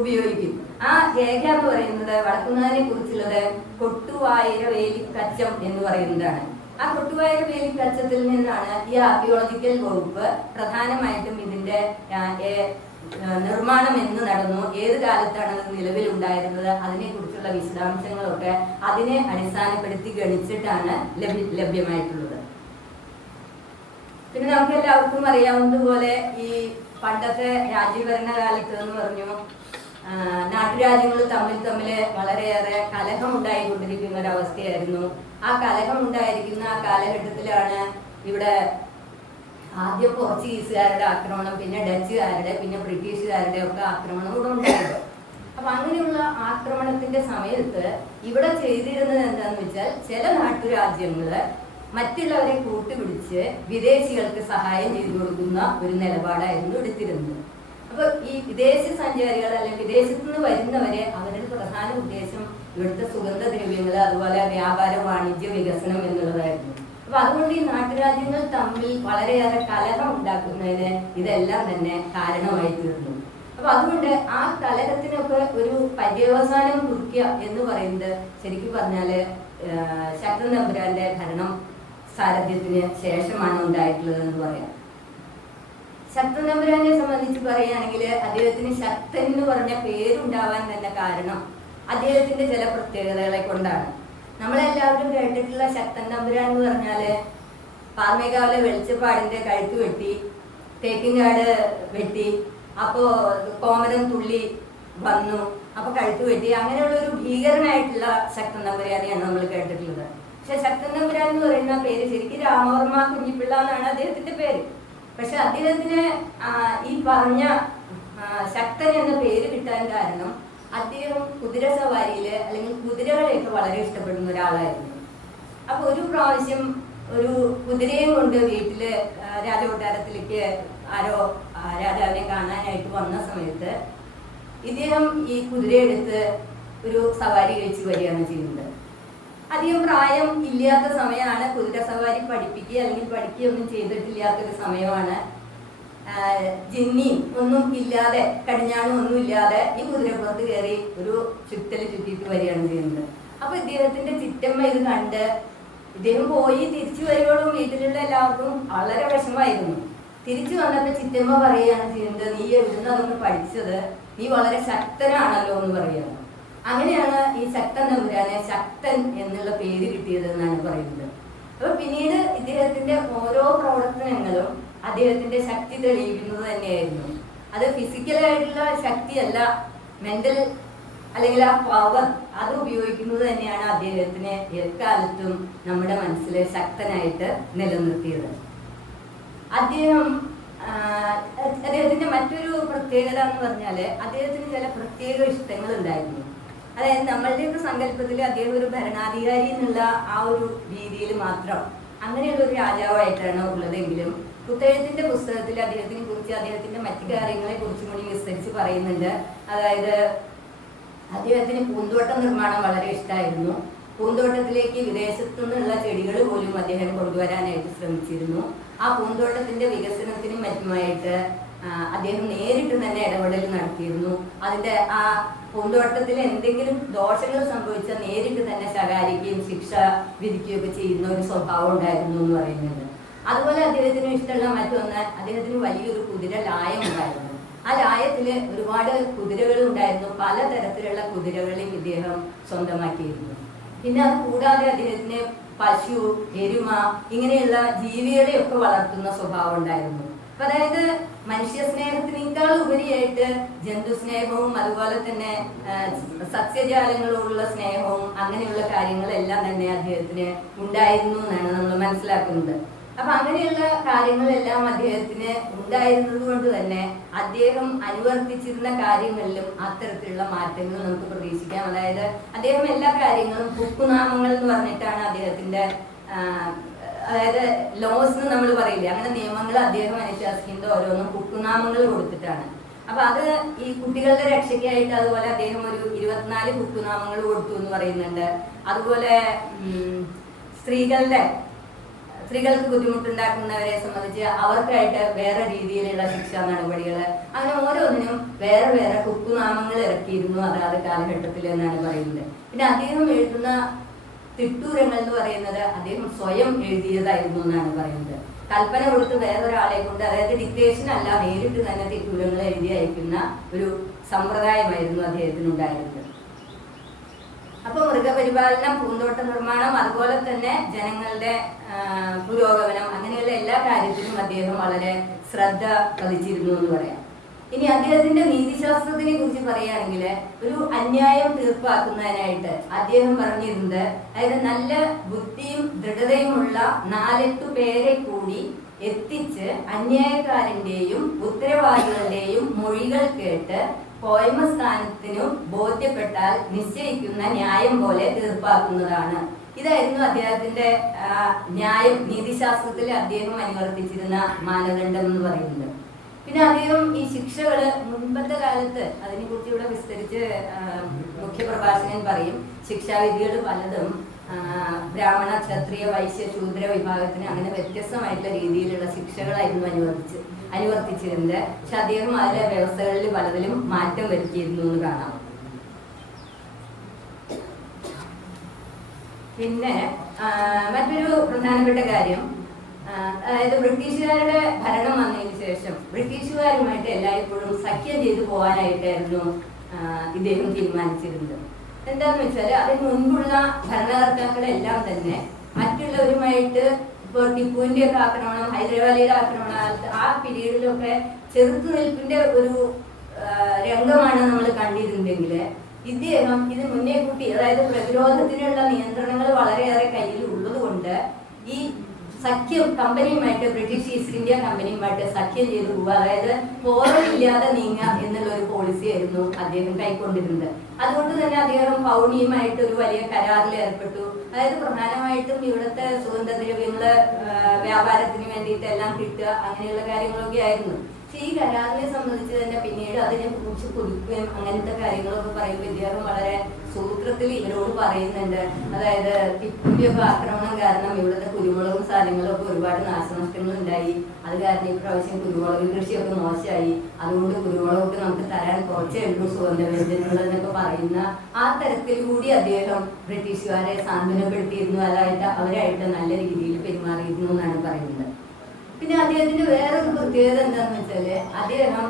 ഉപയോഗിക്കും. ആ രേഖ എന്ന് പറയുന്നത് വടക്കുംനാഥനെ കുറിച്ചുള്ളത് കൊട്ടുവായിര വേലിക്കച്ചം എന്ന് പറയുന്നതാണ്. ആ കൊട്ടുവായിര വേലിക്കച്ചത്തിൽ നിന്നാണ് ഈ ആർക്കിയോളജിക്കൽ വകുപ്പ് പ്രധാനമായിട്ടും ഇതിന്റെ നിർമ്മാണം എന്ന് നടന്നു, ഏത് കാലത്താണ് അത് നിലവിലുണ്ടായിരുന്നത്, അതിനെ കുറിച്ചുള്ള വിശദാംശങ്ങളൊക്കെ അതിനെ അടിസ്ഥാനപ്പെടുത്തി ഗണിച്ചിട്ടാണ് ലഭ്യമായിട്ടുള്ളത്. പിന്നെ നമുക്ക് എല്ലാവർക്കും അറിയാവുന്നതുപോലെ ഈ പണ്ടത്തെ രാജ്യഭരണ കാലത്ത് എന്ന് പറഞ്ഞു നാട്ടുരാജ്യങ്ങൾ തമ്മിൽ വളരെയേറെ കലഹം ഉണ്ടായിക്കൊണ്ടിരിക്കുന്ന ഒരവസ്ഥയായിരുന്നു. ആ കലഹം ഉണ്ടായിരിക്കുന്ന ആ കാലഘട്ടത്തിലാണ് ഇവിടെ ആദ്യം പോർച്ചുഗീസുകാരുടെ ആക്രമണം, പിന്നെ ഡച്ചുകാരുടെ, പിന്നെ ബ്രിട്ടീഷുകാരുടെ ഒക്കെ ആക്രമണം ഇവിടെ ഉണ്ടായത്. അപ്പൊ അങ്ങനെയുള്ള ആക്രമണത്തിന്റെ സമയത്ത് ഇവിടെ ചെയ്തിരുന്നത് എന്താന്ന് വെച്ചാൽ ചില നാട്ടുരാജ്യങ്ങള് മറ്റുള്ളവരെ കൂട്ടുപിടിച്ച് വിദേശികൾക്ക് സഹായം ചെയ്തു കൊടുക്കുന്ന ഒരു നിലപാടായിരുന്നു എടുത്തിരുന്നത്. അപ്പൊ ഈ വിദേശ സഞ്ചാരികൾ അല്ലെങ്കിൽ വിദേശത്തു നിന്ന് വരുന്നവരെ അവരുടെ പ്രധാന ഉദ്ദേശം ഇവിടുത്തെ സുഗന്ധദ്രവ്യങ്ങൾ, അതുപോലെ വ്യാപാര വാണിജ്യ വികസനം എന്നുള്ളതായിരുന്നു. അപ്പൊ അതുകൊണ്ട് ഈ നാട്ടുരാജ്യങ്ങൾ തമ്മിൽ വളരെയേറെ കലഹം ഉണ്ടാക്കുന്നതിന് ഇതെല്ലാം തന്നെ കാരണമായി തീർന്നു. അപ്പൊ അതുകൊണ്ട് ആ കലഹത്തിനൊക്കെ ഒരു പര്യവസാനം കുറിക്കുക എന്ന് പറയുന്നത് ശരിക്കും പറഞ്ഞാല് ശക്തൻ തമ്പുരാന്റെ ഭരണം സാരഥ്യത്തിന് ശേഷമാണ് ഉണ്ടായിട്ടുള്ളത് എന്ന് പറയാം. ശക്തൻ തമ്പുരാനെ സംബന്ധിച്ച് പറയുകയാണെങ്കിൽ അദ്ദേഹത്തിന് ശക്തൻ എന്ന് പറഞ്ഞ പേരുണ്ടാവാൻ തന്നെ കാരണം അദ്ദേഹത്തിന്റെ ചില പ്രത്യേകതകളെ കൊണ്ടാണ്. നമ്മളെല്ലാവരും കേട്ടിട്ടുള്ള ശക്തൻ തമ്പുരാൻ എന്ന് പറഞ്ഞാല് പാർമേകാവിലെ വെളിച്ചപ്പാടിന്റെ കഴുത്ത് വെട്ടി, തേക്കിൻകാട് വെട്ടി, അപ്പോ കോമരം തുള്ളി വന്നു, അപ്പൊ കഴുത്ത് വെട്ടി, അങ്ങനെയുള്ള ഒരു ഭീകരനായിട്ടുള്ള ശക്തൻ തമ്പുരാനെയാണ് നമ്മൾ കേട്ടിട്ടുള്ളത്. പക്ഷെ ശക്തൻ തമ്പുരാൻ എന്ന് പറയുന്ന പേര് ശരിക്കും രാമവർമ്മ കുഞ്ഞിപ്പിള്ള എന്നാണ് അദ്ദേഹത്തിന്റെ പേര്. പക്ഷെ അദ്ദേഹത്തിന് ഈ പറഞ്ഞ ശക്തൻ എന്ന പേര് കിട്ടാൻ കാരണം അദ്ദേഹം കുതിര സവാരിയില് അല്ലെങ്കിൽ കുതിരകളെയൊക്കെ വളരെ ഇഷ്ടപ്പെടുന്ന ഒരാളായിരുന്നു. അപ്പൊ ഒരു പ്രാവശ്യം ഒരു കുതിരയും കൊണ്ട് വീട്ടില് രാജകൊട്ടാരത്തിലേക്ക് ആരോ രാജാവിനെ കാണാനായിട്ട് വന്ന സമയത്ത് ഇദ്ദേഹം ഈ കുതിരയെടുത്ത് ഒരു സവാരി കഴിച്ച് വരികയാണ് ചെയ്യുന്നത്. അധികം പ്രായം ഇല്ലാത്ത സമയമാണ്, കുതിര സവാരി പഠിപ്പിക്കുക അല്ലെങ്കിൽ പഠിക്കുകയൊന്നും ചെയ്തിട്ടില്ലാത്തൊരു സമയമാണ്. ജിന്നിയും ഒന്നും ഇല്ലാതെ, കടിഞ്ഞാണും ഒന്നും ഇല്ലാതെ ഈ കുതിരപ്പുറത്ത് കയറി ഒരു ചുറ്റല് ചുറ്റിയിട്ട് വരികയാണ് ചെയ്യുന്നത്. അപ്പൊ ഇദ്ദേഹത്തിന്റെ ചിറ്റമ്മ ഇത് കണ്ട് ഇദ്ദേഹം പോയി തിരിച്ചു വരുമ്പോഴും വീട്ടിലുള്ള എല്ലാവർക്കും വളരെ വിഷമമായിരുന്നു. തിരിച്ചു വന്നപ്പോ ചിറ്റമ്മ പറയുകയാണ് ചെയ്യുന്നത്, നീ എവിടുന്ന് അതൊന്ന് പഠിച്ചത്, നീ വളരെ ശക്തനാണല്ലോ എന്ന് പറയുകയാണ്. അങ്ങനെയാണ് ഈ ശക്തൻ തമ്പുരാനെ ശക്തൻ എന്നുള്ള പേര് കിട്ടിയത് എന്നാണ് പറയുന്നത്. അപ്പൊ പിന്നീട് ഇദ്ദേഹത്തിന്റെ ഓരോ പ്രവർത്തനങ്ങളും അദ്ദേഹത്തിന്റെ ശക്തി തെളിയിക്കുന്നത് തന്നെയായിരുന്നു. അത് ഫിസിക്കലായിട്ടുള്ള ശക്തിയല്ല, മെന്റൽ അല്ലെങ്കിൽ ആ പവർ അത് ഉപയോഗിക്കുന്നത് തന്നെയാണ് അദ്ദേഹത്തിനെ എക്കാലത്തും നമ്മുടെ മനസ്സിൽ ശക്തനായിട്ട് നിലനിർത്തിയത്. അദ്ദേഹത്തിന്റെ മറ്റൊരു പ്രത്യേകത എന്ന് പറഞ്ഞാല് അദ്ദേഹത്തിന് ചില പ്രത്യേക ഇഷ്ടങ്ങൾ ഉണ്ടായിരുന്നു. അതായത് നമ്മളുടെയൊക്കെ സങ്കല്പത്തിൽ അദ്ദേഹം ഒരു ഭരണാധികാരി എന്നുള്ള ആ ഒരു രീതിയിൽ മാത്രം അങ്ങനെയുള്ള ഒരു രാജാവായിട്ടാണ് ഉള്ളതെങ്കിലും പുസ്തകത്തിന്റെ പുസ്തകത്തിൽ അദ്ദേഹത്തിനെ കുറിച്ച് അദ്ദേഹത്തിന്റെ മറ്റു കാര്യങ്ങളെ കുറിച്ചും കൂടി വിസ്തരിച്ച് പറയുന്നുണ്ട്. അതായത് അദ്ദേഹത്തിന് പൂന്തോട്ട നിർമ്മാണം വളരെ ഇഷ്ടമായിരുന്നു. പൂന്തോട്ടത്തിലേക്ക് വിദേശത്തു നിന്നുള്ള ചെടികൾ പോലും അദ്ദേഹം കൊണ്ടുവരാനായിട്ട് ശ്രമിച്ചിരുന്നു. ആ പൂന്തോട്ടത്തിന്റെ വികസനത്തിനും മറ്റുമായിട്ട് അദ്ദേഹം നേരിട്ട് തന്നെ ഇടപെടൽ നടത്തിയിരുന്നു. അതിന്റെ ആ പൂന്തോട്ടത്തിൽ എന്തെങ്കിലും ദോഷങ്ങൾ സംഭവിച്ചാൽ നേരിട്ട് തന്നെ ശകാരിക്കുകയും ശിക്ഷ വിധിക്കുകയൊക്കെ ചെയ്യുന്ന ഒരു സ്വഭാവം ഉണ്ടായിരുന്നു എന്ന് പറയുന്നുണ്ട്. അതുപോലെ അദ്ദേഹത്തിന് ഇഷ്ടമുള്ള മറ്റൊന്ന്, അദ്ദേഹത്തിന് വലിയൊരു കുതിര ലായം ഉണ്ടായിരുന്നു. ആ ലായത്തില് ഒരുപാട് കുതിരകൾ ഉണ്ടായിരുന്നു. പലതരത്തിലുള്ള കുതിരകളെയും ഇദ്ദേഹം സ്വന്തമാക്കിയിരുന്നു. പിന്നെ അത് കൂടാതെ അദ്ദേഹത്തിന് പശു, എരുമ ഇങ്ങനെയുള്ള ജീവികളെയൊക്കെ വളർത്തുന്ന സ്വഭാവം ഉണ്ടായിരുന്നു. അപ്പൊ അതായത് മനുഷ്യ സ്നേഹത്തിനേക്കാൾ ഉപരിയായിട്ട് ജന്തു സ്നേഹവും അതുപോലെ തന്നെ സസ്യജാലങ്ങളോടുള്ള സ്നേഹവും അങ്ങനെയുള്ള കാര്യങ്ങളെല്ലാം തന്നെ അദ്ദേഹത്തിന് ഉണ്ടായിരുന്നു എന്നാണ് നമ്മൾ മനസ്സിലാക്കുന്നത്. അപ്പൊ അങ്ങനെയുള്ള കാര്യങ്ങളെല്ലാം അദ്ദേഹത്തിന് ഉണ്ടായിരുന്നത് കൊണ്ട് തന്നെ അദ്ദേഹം അനുവർത്തിച്ചിരുന്ന കാര്യങ്ങളിലും അത്തരത്തിലുള്ള മാറ്റങ്ങൾ നമുക്ക് പ്രതീക്ഷിക്കാം. അതായത് അദ്ദേഹം എല്ലാ കാര്യങ്ങളും ഹുക്കുനാമങ്ങൾ എന്ന് പറഞ്ഞിട്ടാണ് അദ്ദേഹത്തിന്റെ അതായത് ലോസ് എന്ന് നമ്മൾ പറയില്ലേ, അങ്ങനെ നിയമങ്ങൾ അദ്ദേഹം അനുശാസിക്കുന്നത് ഓരോന്നും ഹുക്കുനാമങ്ങൾ കൊടുത്തിട്ടാണ്. അപ്പൊ അത് ഈ കുട്ടികളുടെ രക്ഷയ്ക്കായിട്ട് അതുപോലെ അദ്ദേഹം ഒരു 24 ഹുക്കുനാമങ്ങൾ കൊടുത്തു എന്ന് പറയുന്നുണ്ട്. അതുപോലെ സ്ത്രീകൾക്ക് ബുദ്ധിമുട്ടുണ്ടാക്കുന്നവരെ സംബന്ധിച്ച് അവർക്കായിട്ട് വേറെ രീതിയിലുള്ള ശിക്ഷാ നടപടികൾ, അങ്ങനെ ഓരോന്നിനും വേറെ വേറെ ഹുക്കുനാമങ്ങൾ ഇറക്കിയിരുന്നു അതാത് കാലഘട്ടത്തിൽ എന്നാണ് പറയുന്നത്. പിന്നെ അദ്ദേഹം എഴുതുന്ന തിട്ടൂരങ്ങൾ എന്ന് പറയുന്നത് അദ്ദേഹം സ്വയം എഴുതിയതായിരുന്നു എന്നാണ് പറയുന്നത്. കൽപ്പന കൊടുത്ത് വേറൊരാളെ കൊണ്ട്, അതായത് ഡിക്റ്റേഷൻ അല്ല, നേരിട്ട് തന്നെ തിട്ടൂരങ്ങൾ എഴുതി അയക്കുന്ന ഒരു സമ്പ്രദായമായിരുന്നു അദ്ദേഹത്തിനുണ്ടായിരുന്നത്. അപ്പൊ മൃഗപരിപാലനം, പൂന്തോട്ട നിർമ്മാണം, അതുപോലെ തന്നെ ജനങ്ങളുടെ പുരോഗമനം, അങ്ങനെയുള്ള എല്ലാ കാര്യത്തിലും അദ്ദേഹം വളരെ ശ്രദ്ധ പതിച്ചിരുന്നു എന്ന് പറയാം. ഇനി അദ്ദേഹത്തിന്റെ നീതിശാസ്ത്രത്തിനെ കുറിച്ച് പറയുകയാണെങ്കിൽ ഒരു അന്യായം തീർപ്പാക്കുന്നതിനായിട്ട് അദ്ദേഹം പറഞ്ഞിരുന്നത്, അതായത് നല്ല ബുദ്ധിയും ദൃഢതയുമുള്ള 4-8 പേരെ കൂടി എത്തിച്ച് അന്യായക്കാരന്റെയും ഉത്തരവാദികളുടെയും മൊഴികൾ കേട്ട് പോയമസ്ഥാനത്തിനും ബോധ്യപ്പെട്ടാൽ നിശ്ചയിക്കുന്ന ന്യായം പോലെ തീർപ്പാക്കുന്നതാണ്. ഇതായിരുന്നു അദ്ദേഹത്തിന്റെ ന്യായം, നീതിശാസ്ത്രത്തിൽ അദ്ദേഹം അനുവർത്തിച്ചിരുന്ന മാനദണ്ഡം എന്ന് പറയുന്നത്. പിന്നെ അദ്ദേഹം ഈ ശിക്ഷകള് മുൻപത്തെ കാലത്ത് അതിനെ കുറിച്ച് ഇവിടെ വിസ്തരിച്ച് മുഖ്യപ്രഭാഷകൻ പറയും. ശിക്ഷാവിധികൾ പലതും ബ്രാഹ്മണ, ക്ഷത്രിയ, വൈശ്യ, ശൂദ്ര വിഭാഗത്തിന് അങ്ങനെ വ്യത്യസ്തമായിട്ടുള്ള രീതിയിലുള്ള ശിക്ഷകളായിരുന്നു അനുവർത്തിച്ചിരുന്നത്. പക്ഷെ അദ്ദേഹം അതിലെ വ്യവസ്ഥകളിൽ പലതിലും മാറ്റം വരുത്തിയിരുന്നു എന്ന് കാണാം. പിന്നെ മറ്റൊരു പ്രധാനപ്പെട്ട കാര്യം, അതായത് ബ്രിട്ടീഷുകാരുടെ ഭരണം വന്നതിന് ശേഷം ബ്രിട്ടീഷുകാരുമായിട്ട് എല്ലായ്പ്പോഴും സഖ്യം ചെയ്തു പോകാനായിട്ടായിരുന്നു ഇദ്ദേഹം തീരുമാനിച്ചിരുന്നത്. എന്താന്ന് വെച്ചാൽ അതിന് മുൻപുള്ള ഭരണകർത്താക്കളെല്ലാം തന്നെ മറ്റുള്ളവരുമായിട്ട്, ഇപ്പോൾ ടിപ്പുവിന്റെ ഒക്കെ ആക്രമണം, ഹൈദരാബാദിയുടെ ആക്രമണം, ആ പീരീഡിലൊക്കെ ചെറുത്തുനിൽപ്പിന്റെ ഒരു രംഗമാണ് നമ്മൾ കണ്ടിരുന്നെങ്കിൽ ഇദ്ദേഹം ഇത് മുന്നേ കൂട്ടി, അതായത് പ്രതിരോധത്തിനുള്ള നിയന്ത്രണങ്ങൾ വളരെയേറെ കയ്യിൽ ഉള്ളത് കൊണ്ട് ഈ സഖ്യം കമ്പനിയുമായിട്ട്, ബ്രിട്ടീഷ് ഈസ്റ്റ് ഇന്ത്യ കമ്പനിയുമായിട്ട് സഖ്യം ചെയ്തു പോവുക, അതായത് പോറലില്ലാതെ നീങ്ങുക എന്നുള്ള ഒരു പോളിസി ആയിരുന്നു അദ്ദേഹം കൈക്കൊണ്ടിരുന്നത്. അതുകൊണ്ട് തന്നെ അദ്ദേഹം പൗണിയുമായിട്ട് ഒരു വലിയ കരാറിൽ ഏർപ്പെട്ടു. അതായത് പ്രധാനമായിട്ടും ഇവിടുത്തെ സുഗന്ധദ്രവ്യങ്ങള് വ്യാപാരത്തിന് വേണ്ടിയിട്ട് എല്ലാം കിട്ടുക, അങ്ങനെയുള്ള കാര്യങ്ങളൊക്കെ ആയിരുന്നു. പക്ഷെ ഈ കരാറിനെ സംബന്ധിച്ച് തന്നെ പിന്നീട് അതിനെ കുറിച്ച് പുതുക്കുകയും അങ്ങനത്തെ കാര്യങ്ങളൊക്കെ പറയുമ്പോൾ ഇദ്ദേഹം വളരെ സൂത്രത്തിൽ ഇവരോട് പറയുന്നുണ്ട്. അതായത് ടിപ്പുവിന്റെയൊക്കെ ആക്രമണം കാരണം ഇവിടുത്തെ കുരുമുളകും സാധനങ്ങളും ഒക്കെ ഒരുപാട് നാശനഷ്ടങ്ങൾ ഉണ്ടായി. അത് കാരണം ഇപ്രാവശ്യം കുരുമുളക് കൃഷിയൊക്കെ മോശമായി, അതുകൊണ്ട് കുരുമുളകൊക്കെ നമുക്ക് തരാൻ കുറച്ചേ ഉള്ളൂ സുഗന്ധവ്യഞ്ജനങ്ങൾ എന്നൊക്കെ പറയുന്ന ആ തരത്തിൽ കൂടി അദ്ദേഹം ബ്രിട്ടീഷുകാരെ സാന്ത്വനപ്പെടുത്തിയിരുന്നു. അതായിട്ട് അവരായിട്ട് നല്ല രീതിയിൽ പെരുമാറിയിരുന്നു എന്നാണ് പറയുന്നത്. പിന്നെ അദ്ദേഹത്തിന്റെ വേറൊരു പ്രത്യേകത എന്താണെന്ന് വെച്ചാല് അദ്ദേഹം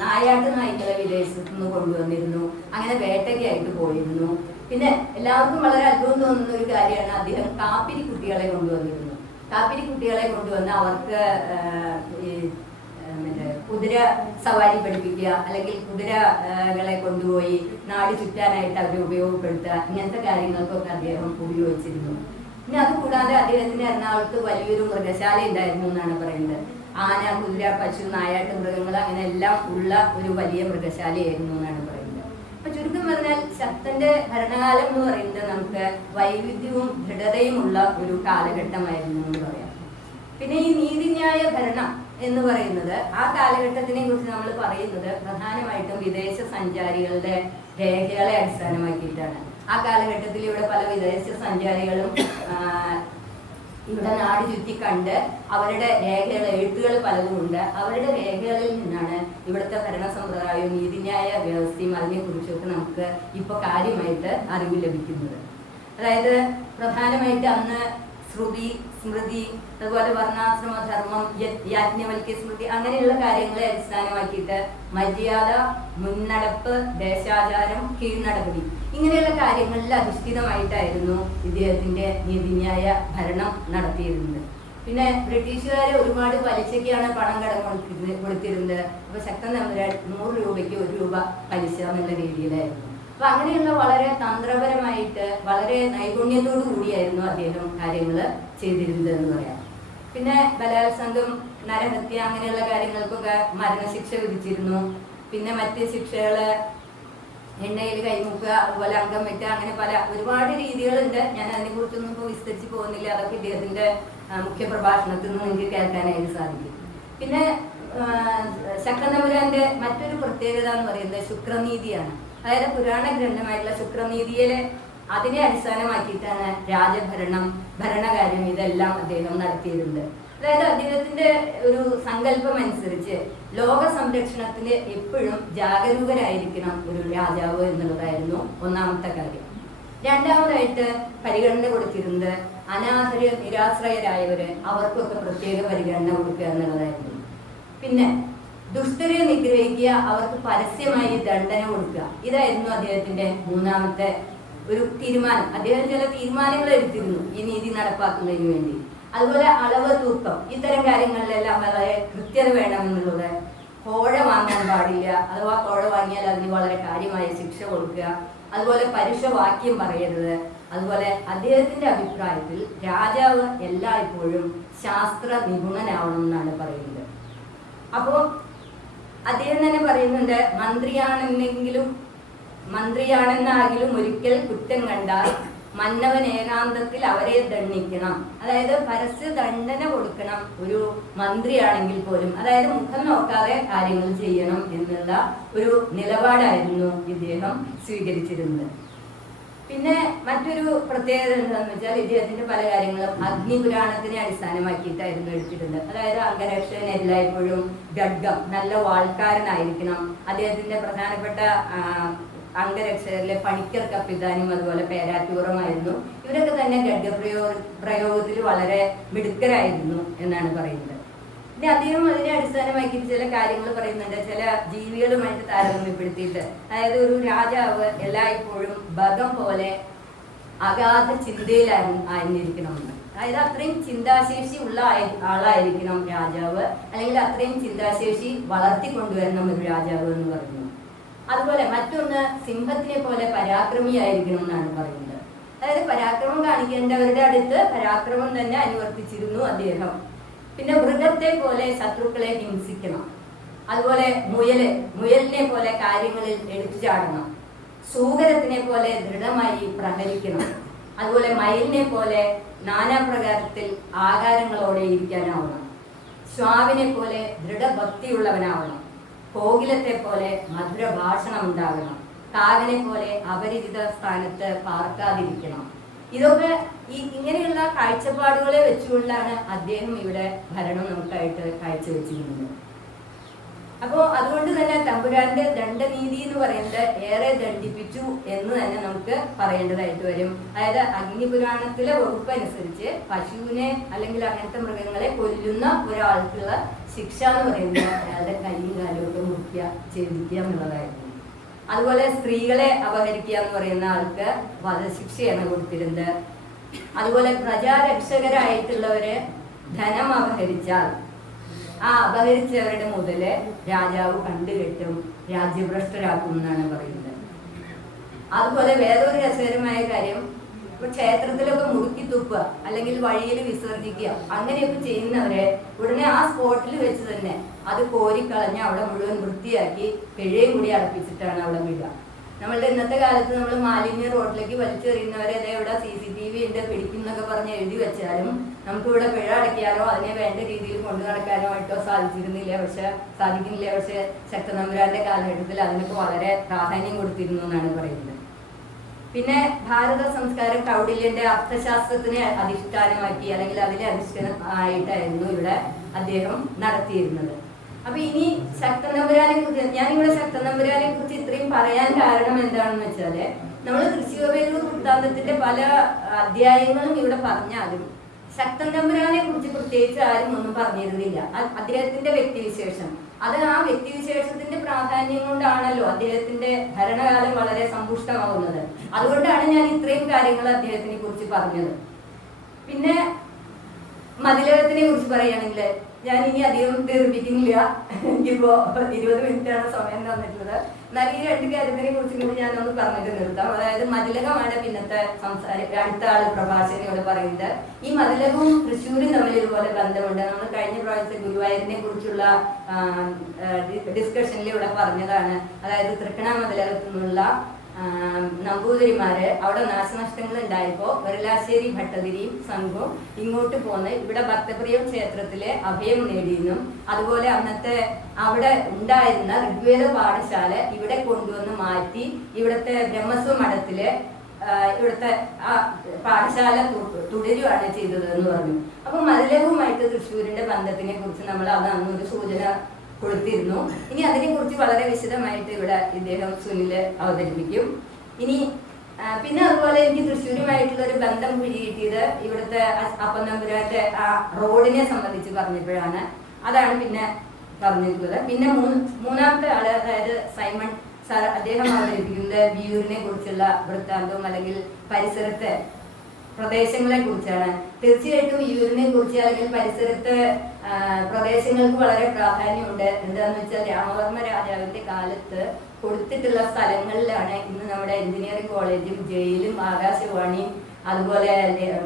നായാട്ട് നായ്ക്കളെ വിദേശത്ത് നിന്ന് കൊണ്ടുവന്നിരുന്നു. അങ്ങനെ വേട്ടയ്ക്കായിട്ട് പോയിരുന്നു. പിന്നെ എല്ലാവർക്കും വളരെ അത്ഭുതം തോന്നുന്ന ഒരു കാര്യമാണ്, അദ്ദേഹം കാപ്പിരി കുട്ടികളെ കൊണ്ടുവന്നിരുന്നു. കാപ്പിരി കുട്ടികളെ കൊണ്ടുവന്ന് അവർക്ക് കുതിര സവാരി പഠിപ്പിക്കുക, അല്ലെങ്കിൽ കുതിരകളെ കൊണ്ടുപോയി നാട് ചുറ്റാനായിട്ട് അവരെ ഉപയോഗപ്പെടുത്തുക, ഇങ്ങനത്തെ കാര്യങ്ങൾക്കൊക്കെ അദ്ദേഹം ഉപയോഗിച്ചിരുന്നു. പിന്നെ അതുകൂടാതെ അദ്ദേഹത്തിന് എറണാകുളത്ത് വലിയൊരു മൃഗശാല ഉണ്ടായിരുന്നു എന്നാണ് പറയുന്നത്. ആന, കുതിര, പശു, നായാട്ട് മൃഗങ്ങൾ അങ്ങനെ എല്ലാം ഉള്ള ഒരു വലിയ മൃഗശാലയായിരുന്നു എന്നാണ് പറയുന്നത്. അപ്പൊ ചുരുക്കം പറഞ്ഞാൽ ശക്തന്റെ ഭരണകാലം എന്ന് പറയുന്നത് നമുക്ക് വൈവിധ്യവും ദൃഢതയും ഉള്ള ഒരു കാലഘട്ടമായിരുന്നു എന്ന് പറയാം. പിന്നെ ഈ നീതിന്യായ ഭരണം എന്ന് പറയുന്നത് ആ കാലഘട്ടത്തിനെ കുറിച്ച് നമ്മൾ പറയുന്നത് പ്രധാനമായിട്ടും വിദേശ സഞ്ചാരികളുടെ രേഖകളെ അടിസ്ഥാനമാക്കിയിട്ടാണ്. ആ കാലഘട്ടത്തിൽ ഇവിടെ പല വിദേശ സഞ്ചാരികളും ഇവിടെ നാട് ചുറ്റി കണ്ട് അവരുടെ രേഖകൾ, എഴുത്തുകൾ പലതും ഉണ്ട്. അവരുടെ രേഖകളിൽ നിന്നാണ് ഇവിടുത്തെ ഭരണ സമ്പ്രദായവും നീതിന്യായ വ്യവസ്ഥയും അതിനെ കുറിച്ചൊക്കെ നമുക്ക് ഇപ്പൊ കാര്യമായിട്ട് അറിവ് ലഭിക്കുന്നത്. അതായത് പ്രധാനമായിട്ട് അന്ന് ശ്രുതി, സ്മൃതി, അതുപോലെ വർണ്ണാശ്രമ ധർമ്മം, യാജ്ഞവൽക്യ സ്മൃതി, അങ്ങനെയുള്ള കാര്യങ്ങളെ അടിസ്ഥാനമാക്കിയിട്ട് മര്യാദ, മുന്നടപ്പ്, ദേശാചാരം, കീഴ്നടപടി, ഇങ്ങനെയുള്ള കാര്യങ്ങളിൽ അധിഷ്ഠിതമായിട്ടായിരുന്നു ഇദ്ദേഹത്തിന്റെ നീതിന്യായ ഭരണം നടത്തിയിരുന്നത്. പിന്നെ ബ്രിട്ടീഷുകാരെ ഒരുപാട് പലിശയ്ക്കാണ് പണം കടം കൊടുത്തിരുന്നത്. അപ്പൊ ശക്തൻ തമ്പുരാൻ 100 രൂപയ്ക്ക് 1 രൂപ പലിശ എന്നുള്ള രീതിയിലായിരുന്നു. അപ്പൊ അങ്ങനെയുള്ള വളരെ തന്ത്രപരമായിട്ട് വളരെ നൈപുണ്യത്തോടു കൂടിയായിരുന്നു അദ്ദേഹം കാര്യങ്ങൾ ചെയ്തിരുന്നത് എന്ന് പറയാം. പിന്നെ ബലാത്സംഗം, നരഹത്യ, അങ്ങനെയുള്ള കാര്യങ്ങൾക്കൊക്കെ മരണശിക്ഷ വിധിച്ചിരുന്നു. പിന്നെ മറ്റ് ശിക്ഷകള് എണ്ണയിൽ കൈമുക്കുക, അതുപോലെ അംഗം വെക്കുക, അങ്ങനെ ഒരുപാട് രീതികളുണ്ട്. ഞാൻ അതിനെ കുറിച്ചൊന്നും ഇപ്പോൾ വിസ്തരിച്ച് പോകുന്നില്ല. അതൊക്കെ ഇദ്ദേഹത്തിന്റെ മുഖ്യ പ്രഭാഷണത്തിൽ നിന്ന് എനിക്ക് കേൾക്കാനായിട്ട് സാധിക്കും. പിന്നെ ശക്തൻ തമ്പുരാന്റെ മറ്റൊരു പ്രത്യേകത എന്ന് പറയുന്നത് ശുക്രനീതിയാണ്. അതായത് പുരാണ ഗ്രന്ഥമായിട്ടുള്ള ശുക്രനീതിയിലെ അതിനെ അടിസ്ഥാനമാക്കിയിട്ടാണ് രാജഭരണം, ഭരണകാര്യം ഇതെല്ലാം അദ്ദേഹം നടത്തിയിരുന്നത്. അതായത് അദ്ദേഹത്തിന്റെ ഒരു സങ്കല്പം അനുസരിച്ച് ലോക സംരക്ഷണത്തിന് എപ്പോഴും ജാഗരൂകരായിരിക്കണം ഒരു രാജാവ് എന്നുള്ളതായിരുന്നു ഒന്നാമത്തെ കാര്യം. രണ്ടാമതായിട്ട് പരിഗണന കൊടുത്തിരുന്നത് അനാഥര്, നിരാശ്രയരായവര്, അവർക്കൊക്കെ പ്രത്യേക പരിഗണന കൊടുക്കുക എന്നുള്ളതായിരുന്നു. പിന്നെ ദുഷ്ടരെ നിഗ്രഹിക്കുക, അവർക്ക് പരസ്യമായി ദണ്ഡന കൊടുക്കുക, ഇതായിരുന്നു അദ്ദേഹത്തിന്റെ മൂന്നാമത്തെ ഒരു തീരുമാനം. അദ്ദേഹം ചില തീരുമാനങ്ങൾ എടുത്തിരുന്നു ഈ നീതി നടപ്പാക്കുന്നതിന് വേണ്ടി. അതുപോലെ അളവ്, തൂക്കം, ഇത്തരം കാര്യങ്ങളിലെല്ലാം വളരെ കൃത്യത വേണമെന്നുള്ളത്. കോഴ വാങ്ങാൻ പാടില്ല, അഥവാ കോഴ വാങ്ങിയാൽ അതിന് വളരെ കാര്യമായ ശിക്ഷ കൊടുക്കുക. അതുപോലെ പരുഷവാക്യം പറയരുത്. അതുപോലെ അദ്ദേഹത്തിന്റെ അഭിപ്രായത്തിൽ രാജാവ് എല്ലായ്പ്പോഴും ശാസ്ത്ര നിപുണനാവണം എന്നാണ് പറയുന്നത്. അപ്പോ അദ്ദേഹം തന്നെ പറയുന്നുണ്ട്, മന്ത്രിയാണെന്നാകിലും ഒരിക്കൽ കുറ്റം കണ്ടാൽ മന്നവൻ ഏകാന്തത്തിൽ അവരെ ദണ്ഡിക്കണം. അതായത് പരസ്യ ദണ്ഡന കൊടുക്കണം ഒരു മന്ത്രിയാണെങ്കിൽ പോലും. അതായത് മുഖം നോക്കാതെ കാര്യങ്ങൾ ചെയ്യണം എന്നുള്ള ഒരു നിലപാടായിരുന്നു ഇദ്ദേഹം സ്വീകരിച്ചിരുന്നത്. പിന്നെ മറ്റൊരു പ്രത്യേകത എന്താണെന്ന് വെച്ചാൽ ഇദ്ദേഹത്തിന്റെ പല കാര്യങ്ങളും അഗ്നിപുരാണത്തിനെ അടിസ്ഥാനമാക്കിയിട്ടായിരുന്നു എടുത്തിരുന്നത്. അതായത് അംഗരക്ഷകൻ എല്ലായ്പ്പോഴും ഖഡ്ഗം, നല്ല വാൾക്കാരനായിരിക്കണം. അദ്ദേഹത്തിന്റെ പ്രധാനപ്പെട്ട അംഗരക്ഷകരിലെ പണിക്കർ കപ്പിത്താനും അതുപോലെ പേരാറ്റൂറുമായിരുന്നു. ഇവരൊക്കെ തന്നെ പ്രയോഗത്തിൽ വളരെ മിടുക്കരായിരുന്നു എന്നാണ് പറയുന്നത്. പിന്നെ അദ്ദേഹം അതിനെ അടിസ്ഥാനമാക്കിയിട്ട് ചില കാര്യങ്ങൾ പറയുന്നുണ്ട്, ചില ജീവികളുമായിട്ട് താരതമ്യപ്പെടുത്തിയിട്ട്. അതായത് ഒരു രാജാവ് എല്ലായ്പ്പോഴും ബകം പോലെ അഗാധ ചിന്തയിലായിരിക്കണമെന്ന്. അതായത് അത്രയും ചിന്താശേഷി ഉള്ള ആളായിരിക്കണം രാജാവ്, അല്ലെങ്കിൽ അത്രയും ചിന്താശേഷി വളർത്തിക്കൊണ്ടുവരണം ഒരു രാജാവ് എന്ന് പറയുന്നു. അതുപോലെ മറ്റൊന്ന്, സിംഹത്തിനെ പോലെ പരാക്രമിയായിരിക്കണം എന്നാണ് പറയുന്നത്. അതായത് പരാക്രമം കാണിക്കേണ്ടവരുടെ അടുത്ത് പരാക്രമം തന്നെ അനുവർത്തിച്ചിരുന്നു അദ്ദേഹം. പിന്നെ മൃഗത്തെ പോലെ ശത്രുക്കളെ ഹിംസിക്കണം. അതുപോലെ മുയലിനെ പോലെ കാര്യങ്ങളിൽ എടുത്തു ചാടണം. സൂകരത്തിനെ പോലെ ദൃഢമായി പ്രഹരിക്കണം. അതുപോലെ മയിലിനെ പോലെ നാനാപ്രകാരത്തിൽ ആകാരങ്ങളോടെ ഇരിക്കാനാവണം. ശ്വാവിനെ പോലെ ദൃഢഭക്തിയുള്ളവനാവണം. കോകിലത്തെ പോലെ മധുര ഭാഷണം ഉണ്ടാകണം. കാകനെ പോലെ അപരിചിത സ്ഥാനത്ത് പാർക്കാതിരിക്കണം. ഇതൊക്കെ ഇങ്ങനെയുള്ള കാഴ്ചപ്പാടുകളെ വെച്ചുകൊണ്ടാണ് അദ്ദേഹം ഇവിടെ ഭരണം നമുക്കായിട്ട് കാഴ്ചവെച്ചിരുന്നത്. അപ്പോ അതുകൊണ്ട് തന്നെ തമ്പുരാന്റെ ദണ്ഡനീതി എന്ന് പറയുന്നത് ഏറെ ദണ്ഡിപ്പിച്ചു എന്ന് തന്നെ നമുക്ക് പറയേണ്ടതായിട്ട് വരും. അതായത് അഗ്നിപുരാണത്തിലെ വകുപ്പ് അനുസരിച്ച് പശുവിനെ അല്ലെങ്കിൽ അങ്ങനത്തെ മൃഗങ്ങളെ കൊല്ലുന്ന ഒരാൾക്കുള്ള ശിക്ഷ എന്ന് പറയുന്നത് അയാളുടെ കൈയും കാലും ഒക്കെ മുറിക്കുക, ഛേദിക്കുക എന്നുള്ളതായിരുന്നു. അതുപോലെ സ്ത്രീകളെ അപഹരിക്കുക എന്ന് പറയുന്ന ആൾക്ക് വധശിക്ഷയാണ് കൊടുത്തിരുന്നത്. അതുപോലെ പ്രജാരക്ഷകരായിട്ടുള്ളവര് ധനം അപഹരിച്ചാൽ ആ അപഹരിച്ചവരുടെ മുതല് രാജാവ് കണ്ടുകെട്ടും, രാജ്യഭ്രഷ്ടരാക്കും എന്നാണ് പറയുന്നത്. അതുപോലെ വേറൊരു രസകരമായ കാര്യം, ഇപ്പൊ ക്ഷേത്രത്തിലൊക്കെ മുറുക്കി തുപ്പുക അല്ലെങ്കിൽ വഴിയിൽ വിസർജിക്കുക, അങ്ങനെയൊക്കെ ചെയ്യുന്നവരെ ഉടനെ ആ സ്പോട്ടിൽ വെച്ച് തന്നെ അത് കോരിക്കളഞ്ഞ് അവിടെ മുഴുവൻ വൃത്തിയാക്കി പിഴയും കൂടി അടപ്പിച്ചിട്ടാണ് അവിടെ വിടുക. നമ്മളുടെ ഇന്നത്തെ കാലത്ത് നമ്മൾ മാലിന്യ റോഡിലേക്ക് വലിച്ചെറിയുന്നവരെ ഇവിടെ CCTV ഉണ്ട് പിടിക്കുന്നൊക്കെ പറഞ്ഞ് എഴുതി വെച്ചാലും നമുക്ക് ഇവിടെ പിഴ അടയ്ക്കാനോ അതിനെ വേണ്ട രീതിയിൽ കൊണ്ടു നടക്കാനോ ആയിട്ടോ സാധിക്കുന്നില്ല. പക്ഷെ ശക്തനമ്പുരാന്റെ കാലഘട്ടത്തിൽ അതിനൊക്കെ വളരെ പ്രാധാന്യം കൊടുത്തിരുന്നു എന്നാണ് പറയുന്നത്. പിന്നെ ഭാരത സംസ്കാരം കൗടില്യന്റെ അർത്ഥശാസ്ത്രത്തിനെ അധിഷ്ഠാനമാക്കി അല്ലെങ്കിൽ അതിനെ അധിഷ്ഠാനമായിട്ടായിരുന്നു ഇവിടെ അദ്ദേഹം നടത്തിയിരുന്നത്. അപ്പൊ ഇനി ശക്തനമ്പുരാനെ കുറിച്ച് ഞാനിവിടെ ശക്തനമ്പുരാനെ കുറിച്ച് ഇത്രയും പറയാൻ കാരണം എന്താണെന്ന് വെച്ചാല് നമ്മൾ തൃശ്ശൂർവേലൂർ വൃത്താന്തത്തിന്റെ പല അധ്യായങ്ങളും ഇവിടെ പറഞ്ഞാലും ശക്തൻ തമ്പുരാനെ കുറിച്ച് പ്രത്യേകിച്ച് ആരും ഒന്നും പറഞ്ഞിരുന്നില്ല. അദ്ദേഹത്തിന്റെ വ്യക്തിവിശേഷം അത് ആ വ്യക്തിവിശേഷത്തിന്റെ പ്രാധാന്യം കൊണ്ടാണല്ലോ അദ്ദേഹത്തിന്റെ ഭരണകാലം വളരെ സമ്പുഷ്ടമാവുന്നത്. അതുകൊണ്ടാണ് ഞാൻ ഇത്രയും കാര്യങ്ങൾ അദ്ദേഹത്തിനെ കുറിച്ച് പറഞ്ഞത്. പിന്നെ മതിലകത്തിനെ കുറിച്ച് പറയുകയാണെങ്കിൽ ഞാൻ ഇനി അധികം ദീർഘിക്കുന്നില്ല. എനിക്കിപ്പോ 20 മിനിറ്റാണ് സമയം തന്നിട്ടുള്ളത്. എന്നാൽ ഈ 2 കാര്യത്തിനെ കുറിച്ചും കൂടി ഞാനൊന്ന് പറഞ്ഞിട്ട് നിർത്താം. അതായത് മതിലകമാണ് പിന്നത്തെ അടുത്ത ആള് പ്രഭാഷകനോട് പറയുന്നത്. ഈ മതിലകവും തൃശ്ശൂരും തമ്മിൽ ഇതുപോലെ ബന്ധമുണ്ട്. നമ്മൾ കഴിഞ്ഞ പ്രാവശ്യത്തെ ഗുരുവായൂരിനെ കുറിച്ചുള്ള ഡിസ്കഷനിൽ ഇവിടെ പറഞ്ഞതാണ്. അതായത് തൃക്കണ മതിലകത്തു നിന്നുള്ള നമ്പൂതിരിമാര് അവിടെ നാശനഷ്ടങ്ങൾ ഉണ്ടായപ്പോ വെറിലാശ്ശേരി ഭട്ടതിരിയും സംഘവും ഇങ്ങോട്ട് പോന്ന് ഇവിടെ ഭക്തപ്രിയം ക്ഷേത്രത്തിലെ അഭയം നേടിയെന്നും അതുപോലെ അന്നത്തെ അവിടെ ഉണ്ടായിരുന്ന ഋഗ്വേദ പാഠശാല ഇവിടെ കൊണ്ടുവന്ന് മാറ്റി ഇവിടുത്തെ ബ്രഹ്മസ്വ മഠത്തിലെ ഇവിടുത്തെ ആ പാഠശാല തുടരുകയാണ് ചെയ്തത് എന്ന് പറഞ്ഞു. അപ്പൊ മതിലകവുമായിട്ട് തൃശ്ശൂരിന്റെ ബന്ധത്തിനെ കുറിച്ച് നമ്മൾ അത് അന്നൊരു സൂചന കൊടുത്തിരുന്നു. ഇനി അതിനെ കുറിച്ച് വളരെ വിശദമായിട്ട് ഇവിടെ ഇദ്ദേഹം സുനില് അവതരിപ്പിക്കും. ഇനി പിന്നെ അതുപോലെ എനിക്ക് തൃശ്ശൂരുമായിട്ടുള്ള ഒരു ബന്ധം പിടികിട്ടിയത് ഇവിടുത്തെ അപ്പനമ്പുരാന്റെ ആ റോഡിനെ സംബന്ധിച്ച് പറഞ്ഞപ്പോഴാണ്. അതാണ് പിന്നെ പറഞ്ഞിട്ടുള്ളത്. പിന്നെ മൂന്നാമത്തെ ആള് അതായത് സൈമൺ സാർ അദ്ദേഹം അവതരിപ്പിക്കുന്നത് വിയൂരിനെ കുറിച്ചുള്ള വൃത്താന്തവും അല്ലെങ്കിൽ പരിസരത്തെ പ്രദേശങ്ങളെ കുറിച്ചാണ്. തീർച്ചയായിട്ടും വിയൂരിനെ കുറിച്ച് അല്ലെങ്കിൽ പരിസരത്തെ പ്രദേശങ്ങൾക്ക് വളരെ പ്രാധാന്യമുണ്ട്. എന്താന്ന് വെച്ചാൽ രാമവർമ്മ രാജാവിന്റെ കാലത്ത് കൊടുത്തിട്ടുള്ള സ്ഥലങ്ങളിലാണ് ഇന്ന് നമ്മുടെ എഞ്ചിനീയറിംഗ് കോളേജും ജയിലും ആകാശവാണിയും അതുപോലെ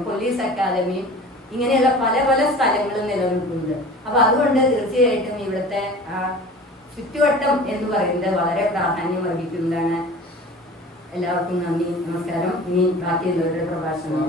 പോലീസ് അക്കാദമിയും ഇങ്ങനെയുള്ള പല പല സ്ഥലങ്ങളും നിലനിൽക്കുന്നത്. അപ്പൊ അതുകൊണ്ട് തീർച്ചയായിട്ടും ഇവിടുത്തെ ചുറ്റുവട്ടം എന്ന് പറയുന്നത് വളരെ പ്രാധാന്യം അർഹിക്കുന്നതാണ്. എല്ലാവർക്കും നന്ദി, നമസ്കാരം. ഇനി ബാക്കിയുള്ളവരുടെ പ്രഭാഷണം